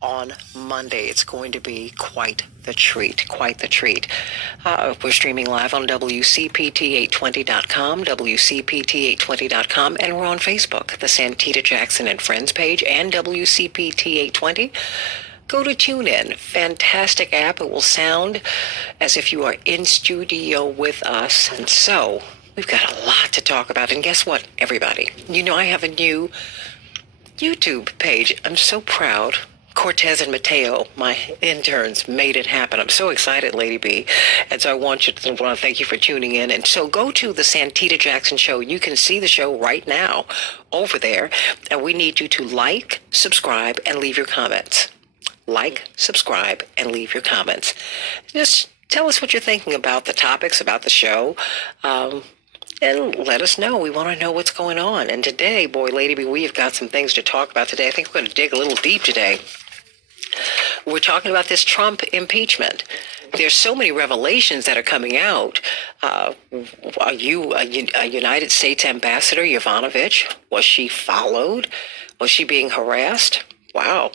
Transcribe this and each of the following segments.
on Monday. It's going to be quite the treat, quite the treat. We're streaming live on WCPT820.com, WCPT820.com, and we're on Facebook, the Santita Jackson and Friends page, and WCPT820. Go to TuneIn. Fantastic app. It will sound as if you are in studio with us. And so we've got a lot to talk about. And guess what, everybody? You know, I have a new YouTube page. I'm so proud. Cortez and Mateo, my interns, made it happen. I'm so excited, Lady B. And so I want to thank you for tuning in. And so go to the Santita Jackson Show. You can see the show right now over there. And we need you to like, subscribe, and leave your comments. Like, subscribe, and leave your comments. Just tell us what you're thinking about the topics, about the show. And let us know. We want to know what's going on. And today, boy, Lady B, we have got some things to talk about today. I think we're going to dig a little deep today. We're talking about this Trump impeachment. There's so many revelations that are coming out. Are you a United States ambassador, Yovanovitch? Was she followed? Was she being harassed? Wow.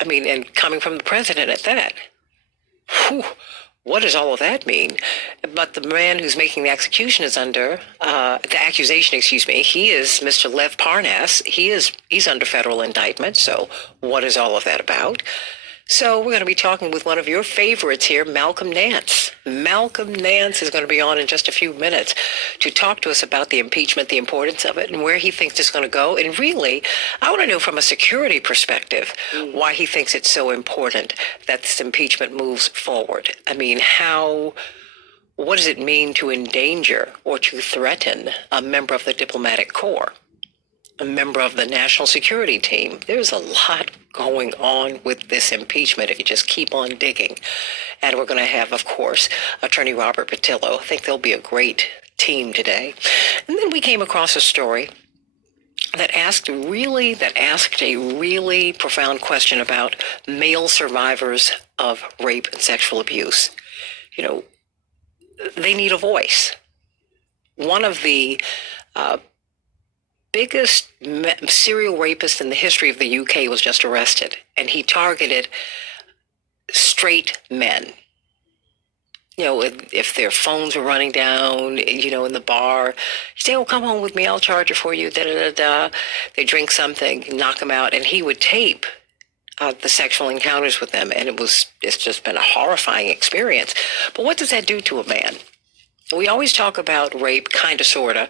I mean, and coming from the president at that. Whew. What does all of that mean? But the man who's making the accusation is under he is Mr. Lev Parnas. He's under federal indictment. So what is all of that about? So we're going to be talking with one of your favorites here, Malcolm Nance. Malcolm Nance is going to be on in just a few minutes to talk to us about the impeachment, the importance of it, and where he thinks it's going to go. And really, I want to know from a security perspective why he thinks it's so important that this impeachment moves forward. I mean, what does it mean to endanger or to threaten a member of the diplomatic corps? A member of the national security team? There's a lot going on with this impeachment if you just keep on digging. And we're going to have, of course, Attorney Robert Patillo. I think they'll be a great team today. And then we came across a story that asked a really profound question about male survivors of rape and sexual abuse. You know, they need a voice. One of the biggest serial rapist in the history of the UK was just arrested, and he targeted straight men. You know, if their phones were running down, you know, in the bar, you say, "Oh, come home with me, I'll charge it for you." Da da da da. They drink something, knock them out, and he would tape the sexual encounters with them, and it's just been a horrifying experience. But what does that do to a man? We always talk about rape, kind of, sort of,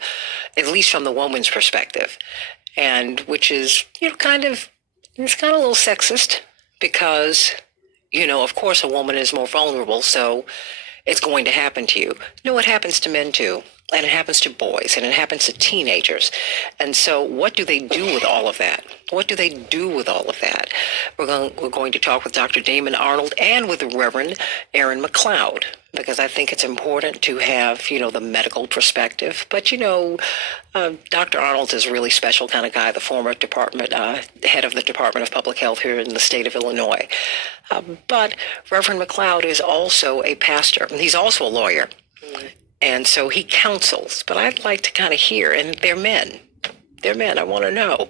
at least from the woman's perspective, and which is, you know, it's kind of a little sexist because, you know, of course a woman is more vulnerable, so it's going to happen to you. No, it happens to men too, and it happens to boys, and it happens to teenagers. And so what do they do with all of that? What do they do with all of that? We're going to talk with Dr. Damon Arnold and with the Reverend Aaron McLeod, because I think it's important to have, you know, the medical perspective. But, you know, Dr. Arnold is a really special kind of guy, the former head of the Department of Public Health here in the state of Illinois. But Reverend McLeod is also a pastor. He's also a lawyer. And so he counsels. But I'd like to kind of hear, and they're men. They're men. I want to know,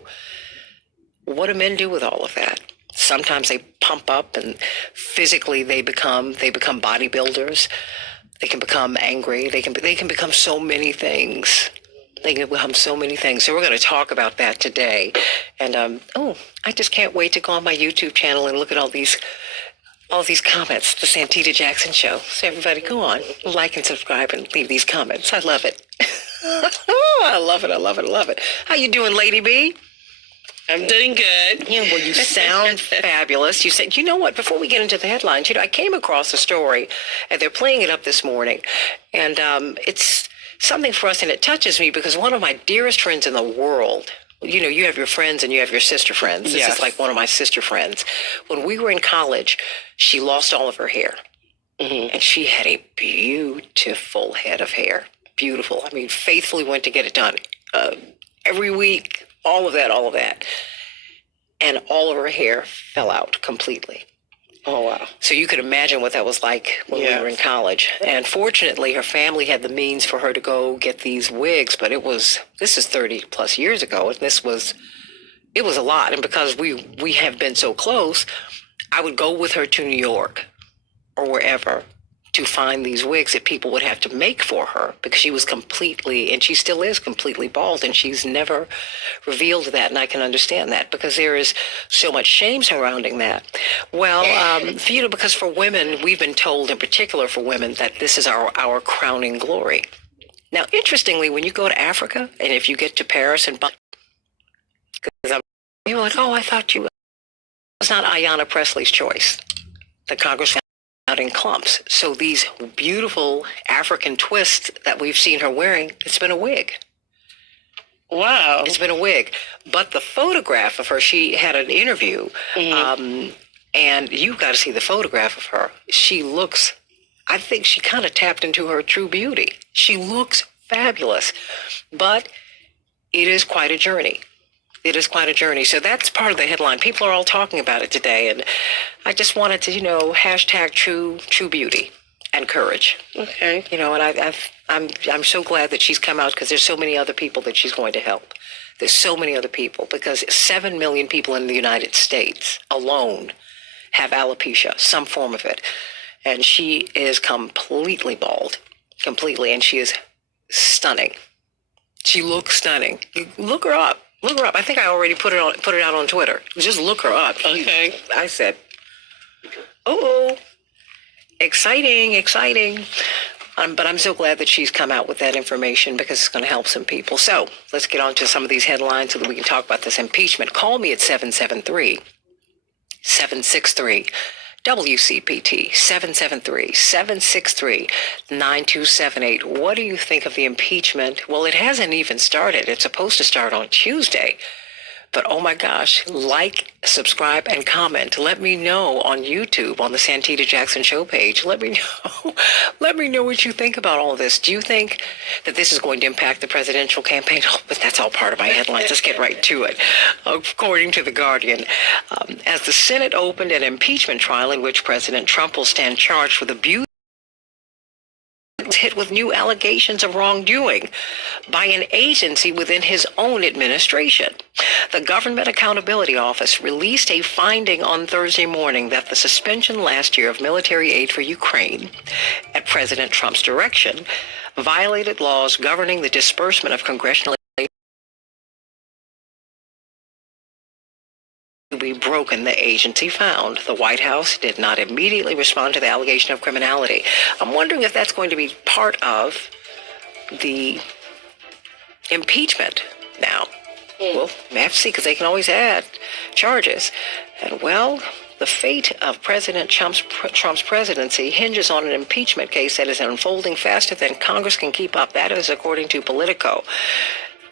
what do men do with all of that? Sometimes they pump up and physically they become bodybuilders. They can become angry. They can become so many things. They can become so many things. So we're going to talk about that today. And I just can't wait to go on my YouTube channel and look at all these comments, the Santita Jackson Show. So everybody go on, like and subscribe and leave these comments. I love it. I love it. I love it. I love it. How you doing, Lady B? I'm doing good. Yeah, well, you sound fabulous. You said, you know what, before we get into the headlines, you know, I came across a story, and they're playing it up this morning, and it's something for us, and it touches me because one of my dearest friends in the world, you know, you have your friends and you have your sister friends. This is like one of my sister friends. When we were in college, she lost all of her hair, and she had a beautiful head of hair. Beautiful. I mean, faithfully went to get it done every week. All of that. And all of her hair fell out completely. Oh, wow. So you could imagine what that was like when we were in college. And fortunately, her family had the means for her to go get these wigs, but this is 30 plus years ago, and it was a lot. And because we have been so close, I would go with her to New York or wherever to find these wigs that people would have to make for her because she was completely, and she still is completely bald, and she's never revealed that. And I can understand that because there is so much shame surrounding that. Well, because for women, we've been told in particular for women that this is our crowning glory. Now, interestingly, when you go to Africa and if you get to Paris and you're like, oh, I thought you was not Ayanna Presley's choice. The Congress out in clumps. So these beautiful African twists that we've seen her wearing, it's been a wig. Wow. It's been a wig. But the photograph of her, she had an interview, and you've got to see the photograph of her. She looks, I think she kind of tapped into her true beauty. She looks fabulous, but it is quite a journey. It is quite a journey. So that's part of the headline. People are all talking about it today. And I just wanted to, hashtag true beauty and courage. Okay. And I'm so glad that she's come out because there's so many other people that she's going to help. There's so many other people because 7 million people in the United States alone have alopecia, some form of it. And she is completely bald, completely. And she is stunning. She looks stunning. Look her up. Look her up. I think I already put it out on Twitter. Just look her up. Okay. I said, oh, exciting. But I'm so glad that she's come out with that information because it's going to help some people. So let's get on to some of these headlines so that we can talk about this impeachment. Call me at 773-763. WCPT 773-763-9278. What do you think of the impeachment? Well, it hasn't even started. It's supposed to start on Tuesday. But oh my gosh, like, subscribe, and comment. Let me know on YouTube, on the Santita Jackson Show page. Let me know. Let me know what you think about all of this. Do you think that this is going to impact the presidential campaign? Oh, but that's all part of my headlines. Let's get right to it. According to The Guardian, as the Senate opened an impeachment trial in which President Trump will stand charged with abuse, hit with new allegations of wrongdoing by an agency within his own administration. The Government Accountability Office released a finding on Thursday morning that the suspension last year of military aid for Ukraine at President Trump's direction violated laws governing the disbursement of congressional aid to be broken, the agency found. The White House did not immediately respond to the allegation of criminality. I'm wondering if that's going to be part of the impeachment now. Well, we have to see because they can always add charges. And well, the fate of President Trump's presidency hinges on an impeachment case that is unfolding faster than Congress can keep up. That is according to Politico.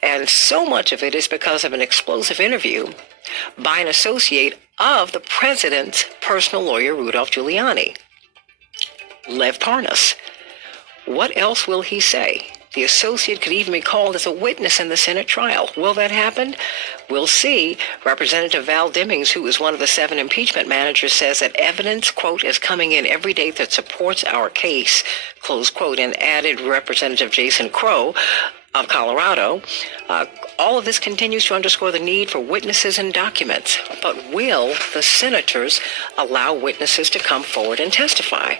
And so much of it is because of an explosive interview by an associate of the president's personal lawyer, Rudolph Giuliani, Lev Parnas. What else will he say? The associate could even be called as a witness in the Senate trial. Will that happen? We'll see. Representative Val Demings, who is one of the 7 impeachment managers, says that evidence, quote, is coming in every day that supports our case, close quote, and added Representative Jason Crow of Colorado. All of this continues to underscore the need for witnesses and documents. But will the senators allow witnesses to come forward and testify?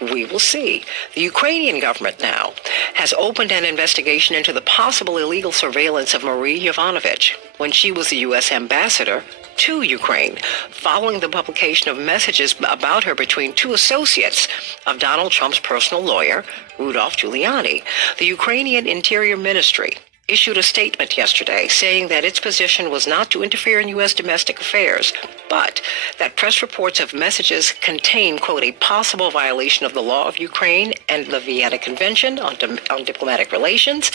We will see. The Ukrainian government now has opened an investigation into the possible illegal surveillance of Marie Yovanovitch when she was the U.S. ambassador to Ukraine, following the publication of messages about her between 2 associates of Donald Trump's personal lawyer, Rudolph Giuliani. The Ukrainian Interior Ministry issued a statement yesterday saying that its position was not to interfere in U.S. domestic affairs, but that press reports of messages contain, quote, a possible violation of the law of Ukraine and the Vienna Convention on Diplomatic Relations,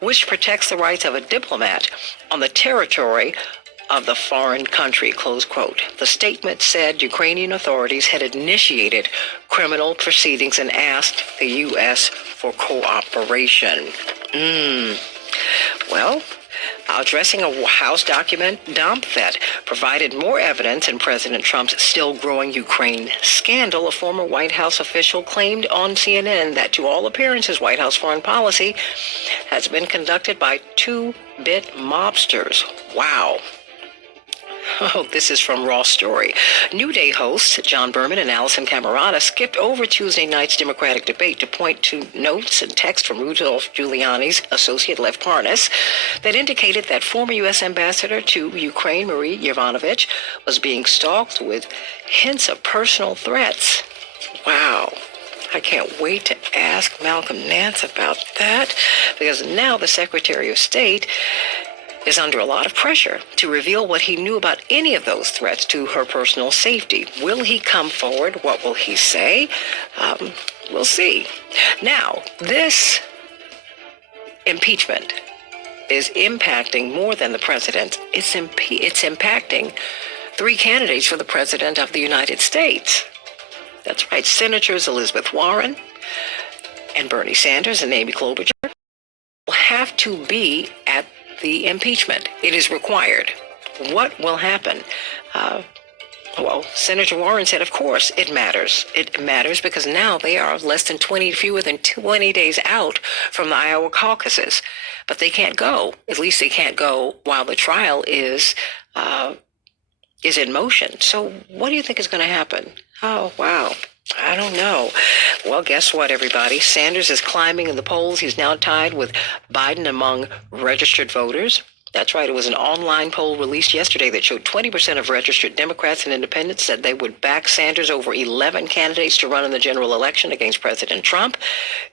which protects the rights of a diplomat on the territory of the foreign country, close quote. The statement said Ukrainian authorities had initiated criminal proceedings and asked the U.S. for cooperation. Well, addressing a House document dump that provided more evidence in President Trump's still growing Ukraine scandal, a former White House official claimed on CNN that to all appearances, White House foreign policy has been conducted by 2-bit mobsters. Wow. Oh, this is from Raw Story. New Day hosts John Berman and Allison Camerata skipped over Tuesday night's Democratic debate to point to notes and text from Rudolph Giuliani's associate Lev Parnas that indicated that former U.S. ambassador to Ukraine, Marie Yovanovitch, was being stalked with hints of personal threats. Wow. I can't wait to ask Malcolm Nance about that, because now the Secretary of State is under a lot of pressure to reveal what he knew about any of those threats to her personal safety. Will he come forward? What will he say? We'll see. Now, this impeachment is impacting more than the president. It's impacting 3 candidates for the president of the United States. That's right, Senators Elizabeth Warren and Bernie Sanders and Amy Klobuchar will have to be at the impeachment. It is required. What will happen? Well, Senator Warren said, of course, it matters. It matters because now they are fewer than 20 days out from the Iowa caucuses. But they can't go. At least they can't go while the trial is in motion. So what do you think is going to happen? Oh, wow. I don't know. Well, guess what, everybody? Sanders is climbing in the polls. He's now tied with Biden among registered voters. That's right. It was an online poll released yesterday that showed 20% of registered Democrats and independents said they would back Sanders over 11 candidates to run in the general election against President Trump,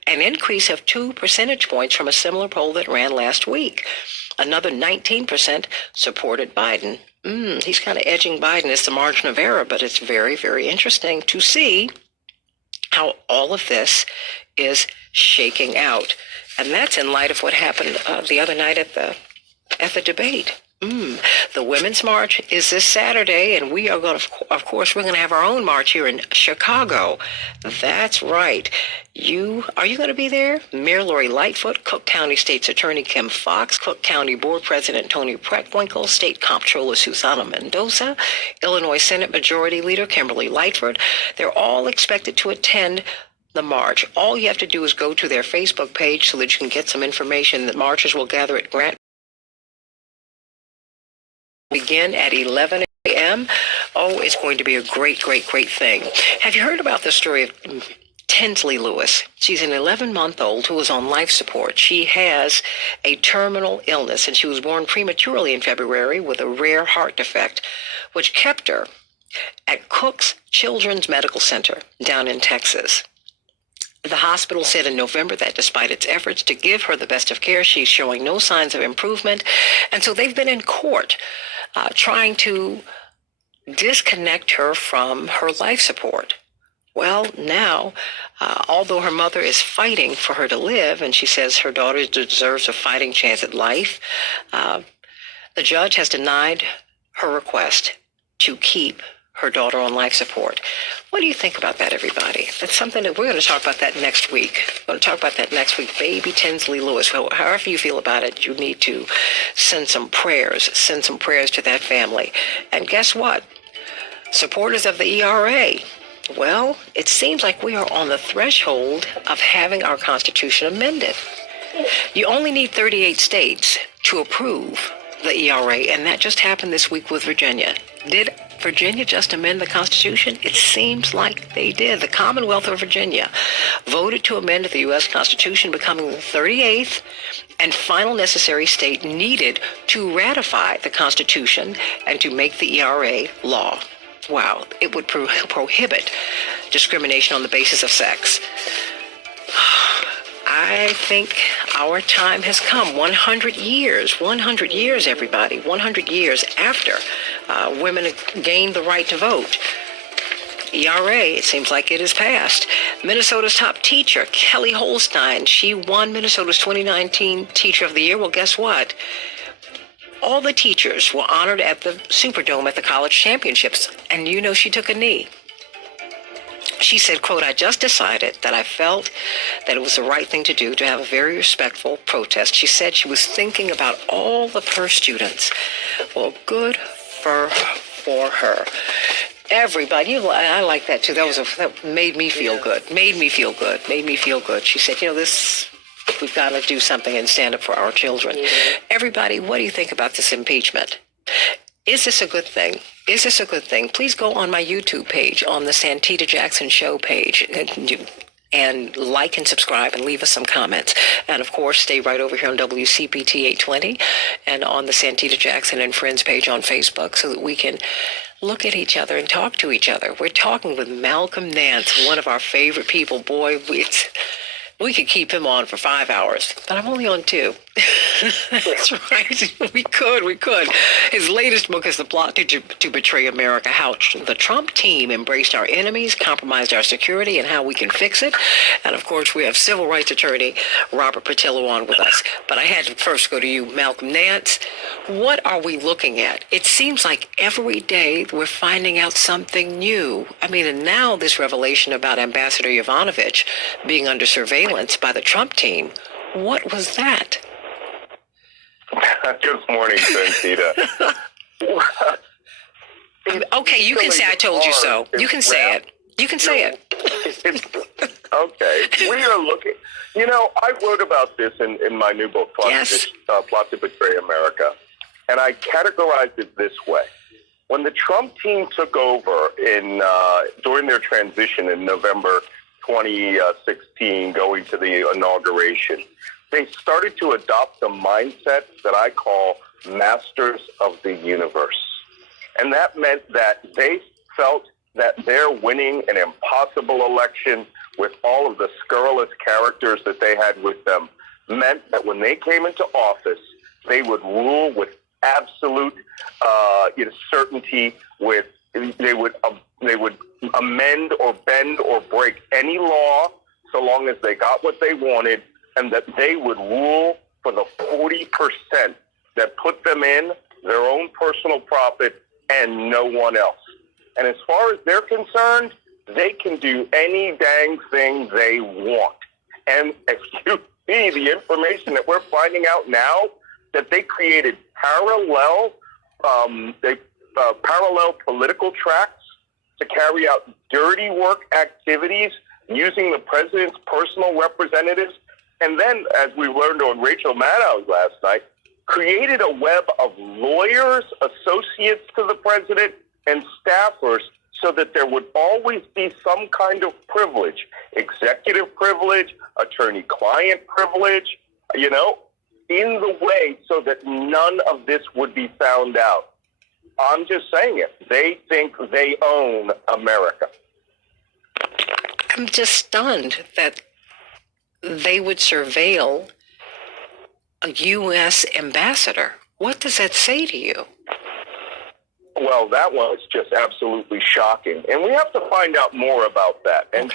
an increase of 2 percentage points from a similar poll that ran last week. Another 19% supported Biden. He's kind of edging Biden. It's the margin of error, but it's very, very interesting to see how all of this is shaking out. And that's in light of what happened the other night at the debate. The Women's March is this Saturday, and we are going to, of course, we're going to have our own march here in Chicago. That's right. Are you going to be there? Mayor Lori Lightfoot, Cook County State's Attorney Kim Fox, Cook County Board President Tony Preckwinkle, State Comptroller Susana Mendoza, Illinois Senate Majority Leader Kimberly Lightfoot. They're all expected to attend the march. All you have to do is go to their Facebook page so that you can get some information. The marchers will gather at Grant. Begin at 11 a.m. Oh, it's going to be a great, great, great thing. Have you heard about the story of Tinsley Lewis? She's an 11-month-old who is on life support. She has a terminal illness, and she was born prematurely in February with a rare heart defect, which kept her at Cook's Children's Medical Center down in Texas. The hospital said in November that despite its efforts to give her the best of care, she's showing no signs of improvement. And so they've been in court trying to disconnect her from her life support. Well, now, although her mother is fighting for her to live, and she says her daughter deserves a fighting chance at life, the judge has denied her request to keep her daughter on life support. What do you think about that, everybody? That's something that we're going to talk about that next week. We're going to talk about that next week. Baby Tinsley Lewis. Well, however you feel about it, you need to send some prayers. Send some prayers to that family. And guess what? Supporters of the ERA. Well, it seems like we are on the threshold of having our Constitution amended. You only need 38 states to approve the ERA, and that just happened this week with Virginia. Did Virginia just amend the Constitution? It seems like they did. The Commonwealth of Virginia voted to amend the U.S. Constitution, becoming the 38th and final necessary state needed to ratify the Constitution and to make the ERA law. Wow, it would prohibit discrimination on the basis of sex. I think our time has come. 100 years, everybody, 100 years after women gained the right to vote. ERA, it seems like it has passed. Minnesota's top teacher, Kelly Holstein, she won Minnesota's 2019 Teacher of the Year. Well, guess what? All the teachers were honored at the Superdome at the college championships, and you know she took a knee. She said, quote, "I just decided that I felt that it was the right thing to do to have a very respectful protest." She said she was thinking about all of her students. Well, good for her. Everybody, I like that too. That made me feel good. Made me feel good. She said, we've got to do something and stand up for our children. Everybody, what do you think about this impeachment? Is this a good thing? Is this a good thing? Please go on my YouTube page, on the Santita Jackson Show page, and like and subscribe and leave us some comments. And of course, stay right over here on WCPT 820 and on the Santita Jackson and Friends page on Facebook so that we can look at each other and talk to each other. We're talking with Malcolm Nance, one of our favorite people. Boy, we could keep him on for 5 hours, but I'm only on 2. That's right. We could. His latest book is The Plot to Betray America, How the Trump Team Embraced Our Enemies, Compromised Our Security, and How We Can Fix It. And of course, we have civil rights attorney Robert Patillo on with us. But I had to first go to you, Malcolm Nance. What are we looking at? It seems like every day we're finding out something new. I mean, and now this revelation about Ambassador Yovanovitch being under surveillance by the Trump team. What was that? Good morning, Santita. Okay, you can say I told you so. You can say it. You can say it. Okay. We are looking. I wrote about this in my new book, Plot to Betray America, and I categorized it this way. When the Trump team took over during their transition in November 2016, going to the inauguration, they started to adopt the mindset that I call masters of the universe. And that meant that they felt that their winning an impossible election with all of the scurrilous characters that they had with them meant that when they came into office, they would rule with absolute certainty. They would amend or bend or break any law so long as they got what they wanted, and that they would rule for the 40% that put them in their own personal profit and no one else. And as far as they're concerned, they can do any dang thing they want. And if you see the information that we're finding out now, that they created parallel political tracks to carry out dirty work activities using the president's personal representatives. And then, as we learned on Rachel Maddow's last night, created a web of lawyers, associates to the president, and staffers so that there would always be some kind of privilege, executive privilege, attorney-client privilege, in the way so that none of this would be found out. I'm just saying it. They think they own America. I'm just stunned that they would surveil a U.S. ambassador. What does that say to you? Well, that was just absolutely shocking. And we have to find out more about that. And,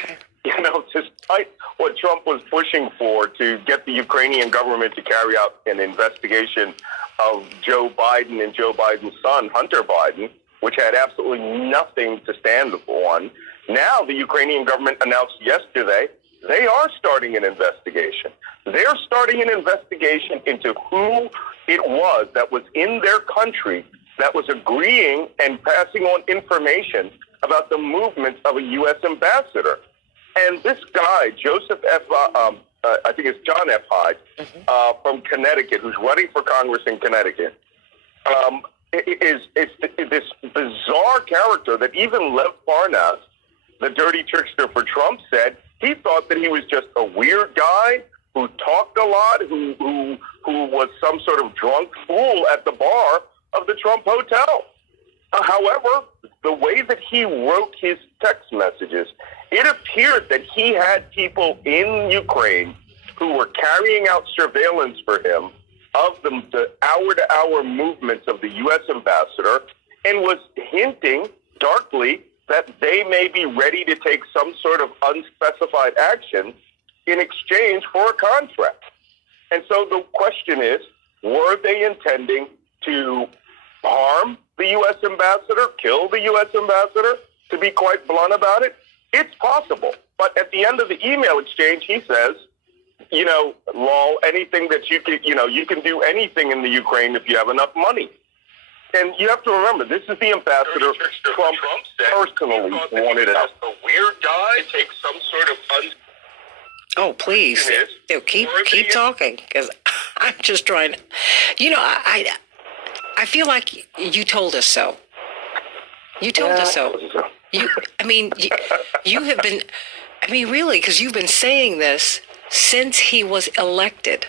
despite what Trump was pushing for to get the Ukrainian government to carry out an investigation of Joe Biden and Joe Biden's son, Hunter Biden, which had absolutely nothing to stand on, now the Ukrainian government announced yesterday they are starting an investigation. They're starting an investigation into who it was that was in their country that was agreeing and passing on information about the movements of a U.S. ambassador. And this guy, Joseph F. I think it's John F. Hyde, from Connecticut, who's running for Congress in Connecticut, is this bizarre character that even Lev Parnas, the dirty trickster for Trump, said he thought that he was just a weird guy who talked a lot, who was some sort of drunk fool at the bar of the Trump Hotel. However, the way that he wrote his text messages, it appeared that he had people in Ukraine who were carrying out surveillance for him of the hour-to-hour movements of the U.S. ambassador, and was hinting darkly that they may be ready to take some sort of unspecified action in exchange for a contract. And so the question is, were they intending to harm the U.S. ambassador, kill the U.S. ambassador? To be quite blunt about it, it's possible. But at the end of the email exchange, he says, lol, anything that you can, you can do anything in the Ukraine if you have enough money. And you have to remember, this is the ambassador Trump personally wanted out. A weird guy takes some sort of Oh, please. Keep talking, because I'm just trying to, I feel like you told us so. You told us so. You have been, really, because you've been saying this since he was elected.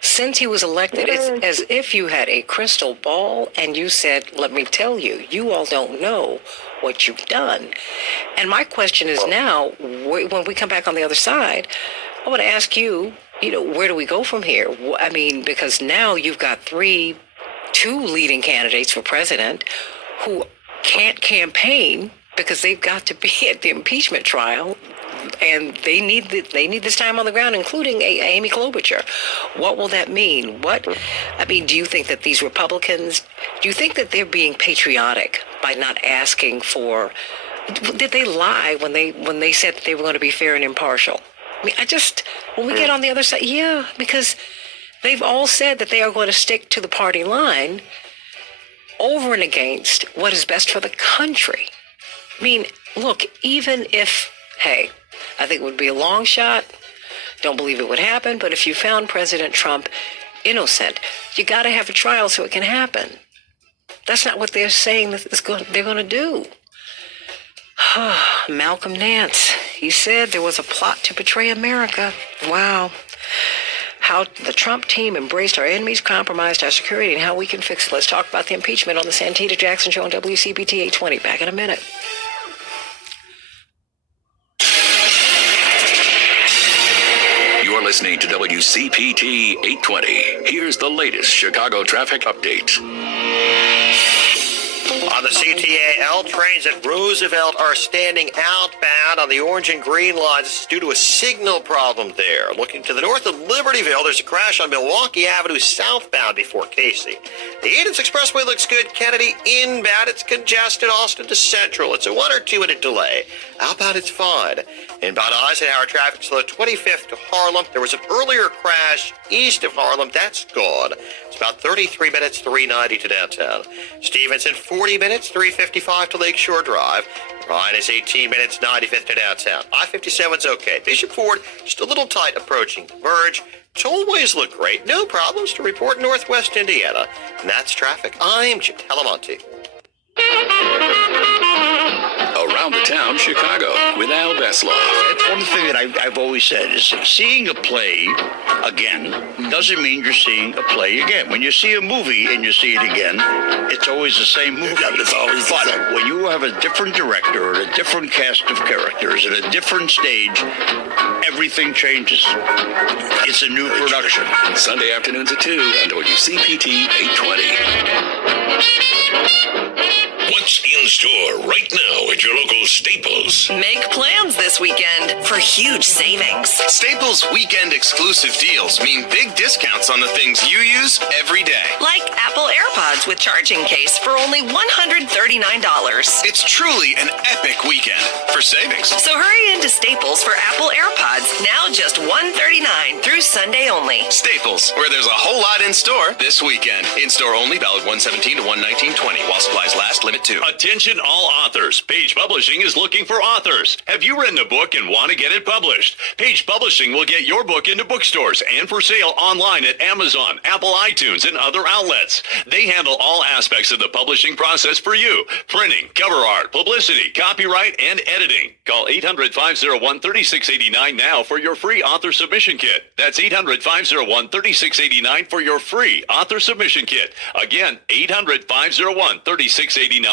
Since he was elected, it's as if you had a crystal ball and you said, let me tell you, you all don't know what you've done. And my question is now, when we come back on the other side, I want to ask you, where do we go from here? Because now you've got two leading candidates for president who can't campaign because they've got to be at the impeachment trial. And they need this time on the ground, including Amy Klobuchar. What will that mean? Do you think that these Republicans, do you think that they're being patriotic by not asking for, did they lie when they said that they were going to be fair and impartial? When we get on the other side, because they've all said that they are going to stick to the party line over and against what is best for the country. Look, even if, hey, I think it would be a long shot. Don't believe it would happen. But if you found President Trump innocent, you got to have a trial so it can happen. That's not what they're saying they're going to do. Malcolm Nance, he said there was a plot to betray America. Wow. How the Trump team embraced our enemies, compromised our security, and how we can fix it. Let's talk about the impeachment on the Santita Jackson Show on WCPT 820. Back in a minute. You're listening to WCPT 820. Here's the latest Chicago traffic update. On the CTAL, trains at Roosevelt are standing outbound on the orange and green lines. This is due to a signal problem there. Looking to the north of Libertyville, there's a crash on Milwaukee Avenue southbound before Casey. The Edens Expressway looks good. Kennedy inbound, it's congested. Austin to Central, it's a 1 or 2 minute delay. Outbound, it's fine. Inbound Eisenhower traffic slow 25th to Harlem. There was an earlier crash east of Harlem. That's gone. It's about 33 minutes, 390 to downtown. Stevenson, 40 minutes, 355 to Lakeshore Drive. Ryan is 18 minutes, 95th to downtown. I-57's okay. Bishop Ford, just a little tight approaching Verge. Tollways look great. No problems to report Northwest Indiana. And that's traffic. I'm Jim Talamonte. Around the town, Chicago, with Al Beslaw. It's one thing that I've always said is seeing a play again doesn't mean you're seeing a play again. When you see a movie and you see it again, it's always the same movie. It's always the same. When you have a different director and a different cast of characters at a different stage, everything changes. It's a new production. Sunday afternoons at 2 on WCPT 820. What's in store right now at your local Staples? Make plans this weekend for huge savings. Staples weekend exclusive deals mean big discounts on the things you use every day. Like Apple AirPods with charging case for only $139. It's truly an epic weekend for savings. So hurry into Staples for Apple AirPods, now just $139 through Sunday only. Staples, where there's a whole lot in store this weekend. In store only, valid 117 to 119.20 while supplies last, limit 2. Attention all authors. Page Publishing is looking for authors. Have you written a book and want to get it published? Page Publishing will get your book into bookstores and for sale online at Amazon, Apple iTunes, and other outlets. They handle all aspects of the publishing process for you. Printing, cover art, publicity, copyright, and editing. Call 800-501-3689 now for your free author submission kit. That's 800-501-3689 for your free author submission kit. Again, 800-501-3689.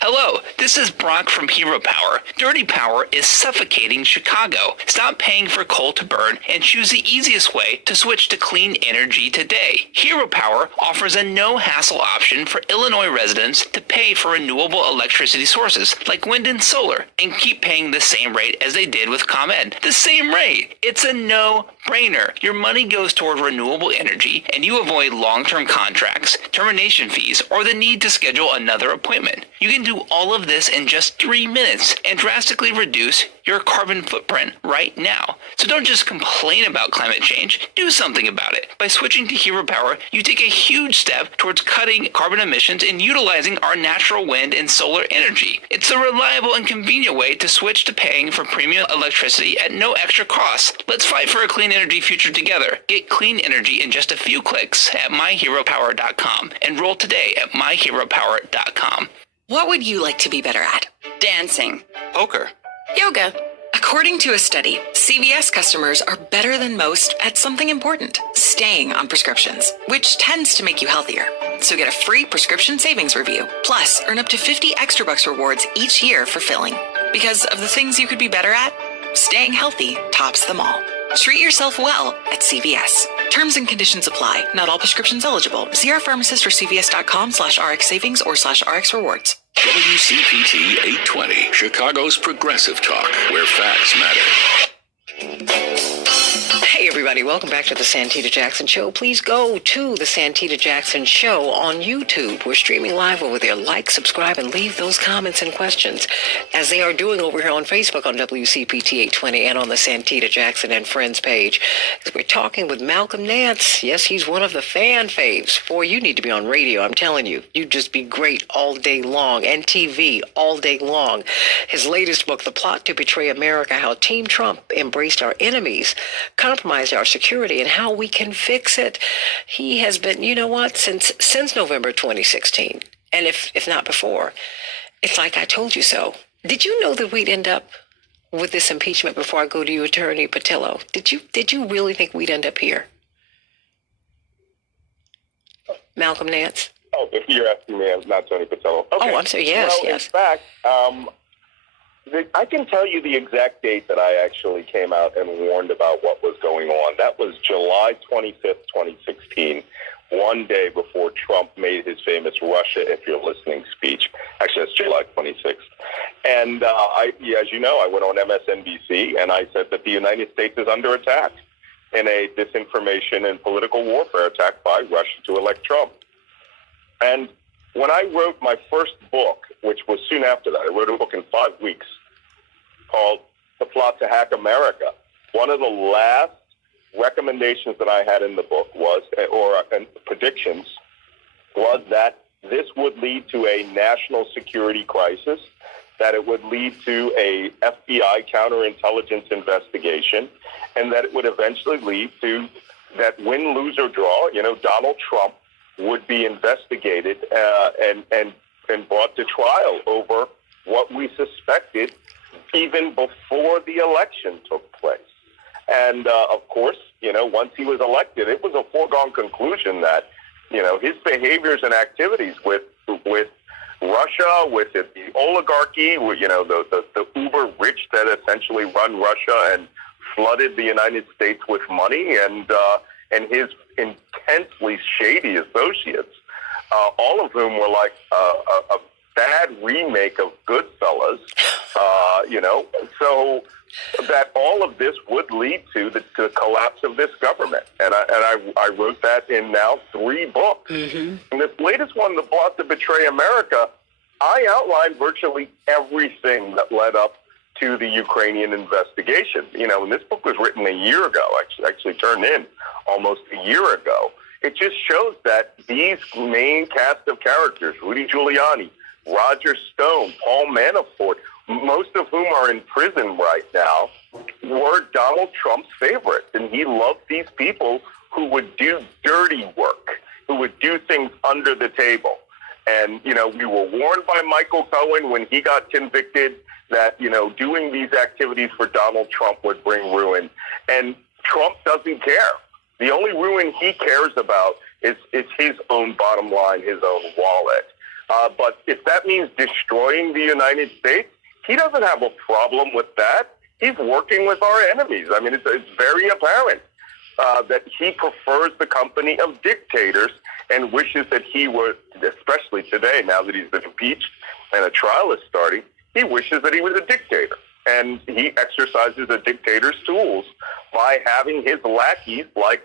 Hello, this is Brock from Hero Power. Dirty power is suffocating Chicago. Stop paying for coal to burn and choose the easiest way to switch to clean energy today. Hero Power offers a no-hassle option for Illinois residents to pay for renewable electricity sources like wind and solar and keep paying the same rate as they did with ComEd. The same rate. It's a no-brainer. Your money goes toward renewable energy and you avoid long-term contracts, termination fees, or the need to schedule another appointment. You can do all of this in just 3 minutes and drastically reduce your carbon footprint right now. So don't just complain about climate change, do something about it. By switching to Hero Power, you take a huge step towards cutting carbon emissions and utilizing our natural wind and solar energy. It's a reliable and convenient way to switch to paying for premium electricity at no extra cost. Let's fight for a clean energy future together. Get clean energy in just a few clicks at myheropower.com. Enroll today at myheropower.com. What would you like to be better at? Dancing. Poker. Yoga. According to a study, CVS customers are better than most at something important, staying on prescriptions, which tends to make you healthier. So get a free prescription savings review. Plus, earn up to 50 extra bucks rewards each year for filling. Because of the things you could be better at, staying healthy tops them all. Treat yourself well at CVS. Terms and conditions apply. Not all prescriptions eligible. See our pharmacist or cvs.com/RX savings or /RX rewards. WCPT 820, Chicago's Progressive Talk, where facts matter. Hey, everybody. Welcome back to the Santita Jackson Show. Please go to the Santita Jackson Show on YouTube. We're streaming live over there. Like, subscribe, and leave those comments and questions, as they are doing over here on Facebook on WCPT 820 and on the Santita Jackson and Friends page. We're talking with Malcolm Nance. Yes, he's one of the fan faves. Boy, you need to be on radio. I'm telling you. You'd just be great all day long, and TV all day long. His latest book, The Plot to Betray America, How Team Trump Embraced Our Enemies, Compromised Our Security, and How We Can Fix It. He has been, you know what, since November 2016, and if not before. It's like I told you so. Did you know that we'd end up with this impeachment? Before I go to you, Attorney Patillo, did you really think we'd end up here? Malcolm Nance? Oh, if you're asking me, I'm not Tony Patillo. Okay. Oh, I'm sorry. Yes, well, yes. In fact, I can tell you the exact date that I actually came out and warned about what was going on. That was July 25th, 2016, one day before Trump made his famous Russia, if you're listening, speech. Actually, that's July 26th. And as you know, I went on MSNBC and I said that the United States is under attack in a disinformation and political warfare attack by Russia to elect Trump. And when I wrote my first book, which was soon after that, I wrote a book in 5 weeks called The Plot to Hack America. One of the last recommendations that I had in the book was, and predictions, was that this would lead to a national security crisis, that it would lead to a FBI counterintelligence investigation, and that it would eventually lead to that win, lose, or draw, Donald Trump would be investigated and brought to trial over what we suspected even before the election took place. And, of course, once he was elected, it was a foregone conclusion that, his behaviors and activities with Russia, with the oligarchy, the uber rich that essentially run Russia and flooded the United States with money, and his intensely shady associates, all of whom were like a bad remake of Goodfellas, so that all of this would lead to the collapse of this government. And I wrote that in now 3 books. Mm-hmm. And this latest one, The Plot to Betray America, I outlined virtually everything that led up to the Ukrainian investigation. And this book was written a year ago, actually turned in almost a year ago. It just shows that these main cast of characters, Rudy Giuliani, Roger Stone, Paul Manafort, most of whom are in prison right now, were Donald Trump's favorites. And he loved these people who would do dirty work, who would do things under the table. And, we were warned by Michael Cohen when he got convicted that, doing these activities for Donald Trump would bring ruin. And Trump doesn't care. The only ruin he cares about is his own bottom line, his own wallet. But if that means destroying the United States, he doesn't have a problem with that. He's working with our enemies. I mean, it's very apparent that he prefers the company of dictators and wishes that he were, especially today, now that he's been impeached and a trial is starting, he wishes that he was a dictator. And he exercises a dictator's tools by having his lackeys like,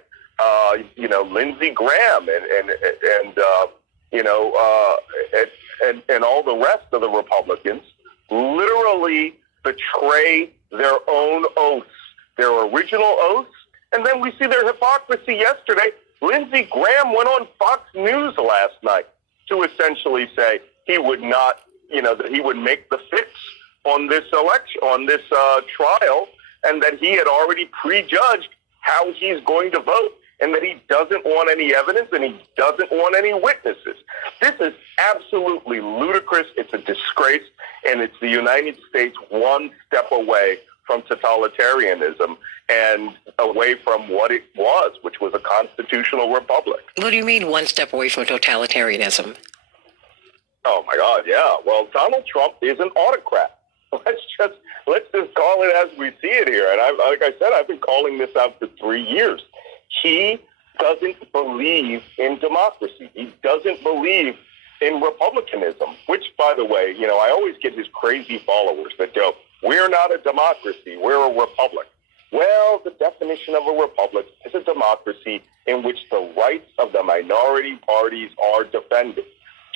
Lindsey Graham and all the rest of the Republicans literally betray their own oaths, their original oaths, and then we see their hypocrisy yesterday. Lindsey Graham went on Fox News last night to essentially say he would not, that he would make the fix on this election, on this trial, and that he had already prejudged how he's going to vote, and that he doesn't want any evidence and he doesn't want any witnesses. This is absolutely ludicrous. It's a disgrace, and it's the United States one step away from totalitarianism and away from what it was, which was a constitutional republic. What do you mean one step away from totalitarianism? Oh, my God, yeah. Well, Donald Trump is an autocrat. Let's just call it as we see it here. And like I said, I've been calling this out for 3 years. He doesn't believe in democracy. He doesn't believe in republicanism, which, by the way, I always get his crazy followers that go, we're not a democracy, we're a republic. Well, the definition of a republic is a democracy in which the rights of the minority parties are defended.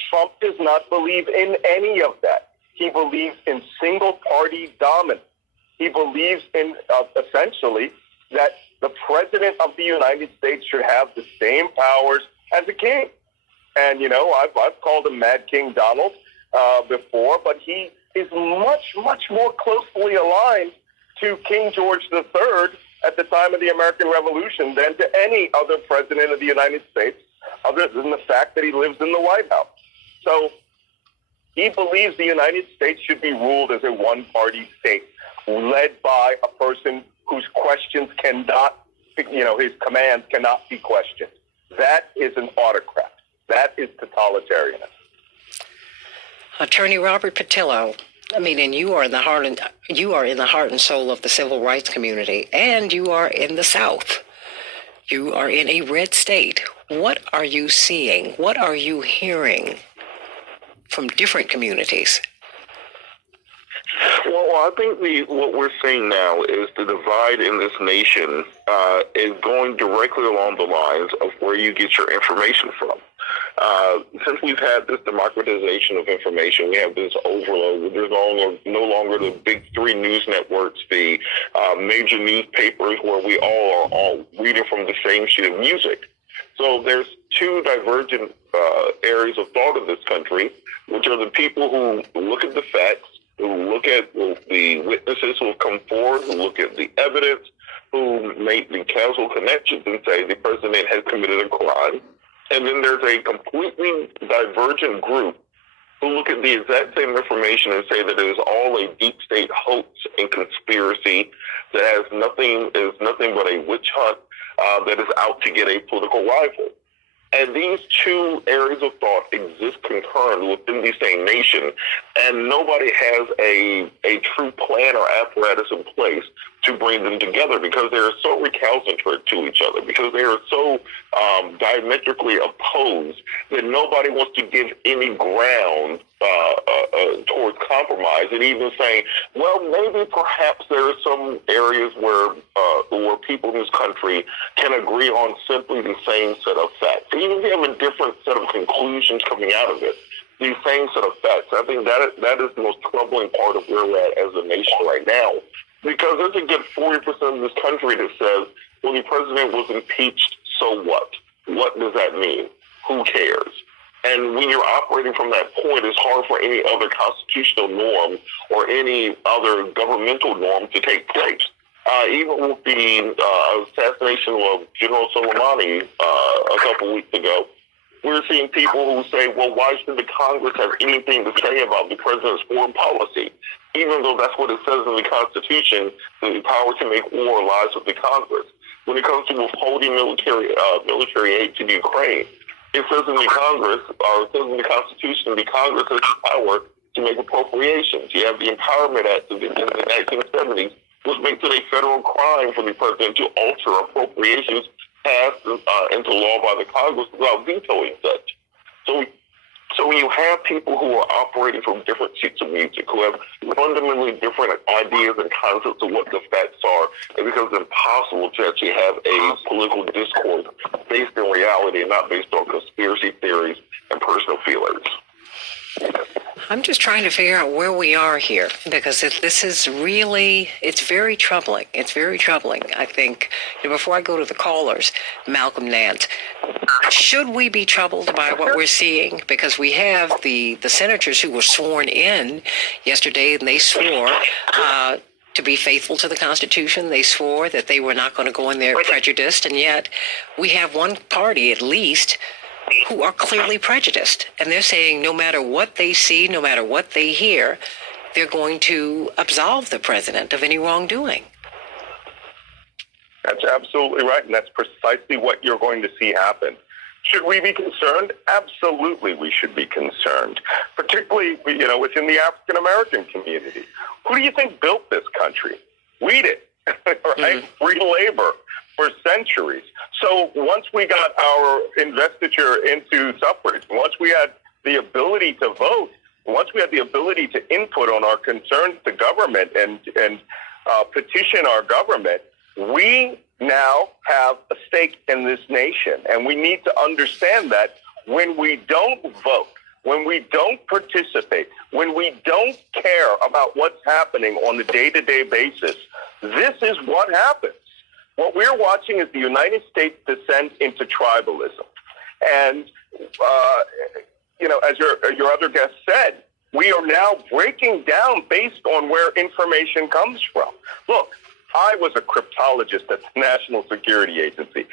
Trump does not believe in any of that. He believes in single-party dominance. He believes in, essentially, that the president of the United States should have the same powers as a king. And, I've called him Mad King Donald before, but he is much, much more closely aligned to King George III at the time of the American Revolution than to any other president of the United States, other than the fact that he lives in the White House. So he believes the United States should be ruled as a one-party state, led by a person whose questions cannot, his commands cannot be questioned. That is an autocrat. That is totalitarianism. Attorney Robert Patillo, and you are in the heart and soul of the civil rights community, and you are in the South. You are in a red state. What are you seeing? What are you hearing from different communities? Well, I think what we're seeing now is the divide in this nation is going directly along the lines of where you get your information from. Since we've had this democratization of information, we have this overload. There's no longer the big three news networks, the major newspapers where we all are all reading from the same sheet of music. So there's two divergent areas of thought in this country, which are the people who look at the facts, who look at the witnesses who have come forward, who look at the evidence, who make the causal connections and say the president has committed a crime. And then there's a completely divergent group who look at the exact same information and say that it is all a deep state hoax and conspiracy that is nothing but a witch hunt that is out to get a political rival. And these two areas of thought exist concurrently within the same nation, and nobody has a true plan or apparatus in place to bring them together because they are so recalcitrant to each other, because they are so diametrically opposed that nobody wants to give any ground towards compromise, and even saying, well, maybe perhaps there are some areas where people in this country can agree on simply the same set of facts. Even if you have a different set of conclusions coming out of it, the same set of facts. I think that is the most troubling part of where we're at as a nation right now, because there's a good 40% of this country that says, well, the president was impeached, so what? What does that mean? Who cares? And when you're operating from that point, it's hard for any other constitutional norm or any other governmental norm to take place. Even with the assassination of General Soleimani a couple weeks ago, we're seeing people who say, well, why should the Congress have anything to say about the president's foreign policy? Even though that's what it says in the Constitution, the power to make war lies with the Congress. When it comes to withholding military aid to the Ukraine, it says in the Congress, or it says in the Constitution, the Congress has the power to make appropriations. You have the Empowerment Act in the 1970s, which makes it a federal crime for the president to alter appropriations passed into law by the Congress without vetoing such. So when you have people who are operating from different sheets of music, who have fundamentally different ideas and concepts of what the facts are, it becomes impossible to actually have a political discourse based in reality and not based on conspiracy theories and personal feelings. I'm just trying to figure out where we are here, because this is really, it's very troubling. It's very troubling. I think, before I go to the callers, Malcolm Nance, should we be troubled by what we're seeing? Because we have the senators who were sworn in yesterday, and they swore to be faithful to the Constitution. They swore that they were not going to go in there prejudiced, and yet we have one party, at least, who are clearly prejudiced. And they're saying no matter what they see, no matter what they hear, they're going to absolve the president of any wrongdoing. That's absolutely right, and that's precisely what you're going to see happen. Should we be concerned? Absolutely, we should be concerned, particularly, within the African-American community. Who do you think built this country? We did, right? Free labor for centuries. So once we got our investiture into suffrage, once we had the ability to vote, once we had the ability to input on our concerns to government and petition our government, we now have a stake in this nation. And we need to understand that when we don't vote, when we don't participate, when we don't care about what's happening on a day-to-day basis, this is what happens. What we're watching is the United States descend into tribalism. And, as your other guest said, we are now breaking down based on where information comes from. Look, I was a cryptologist at the National Security Agency,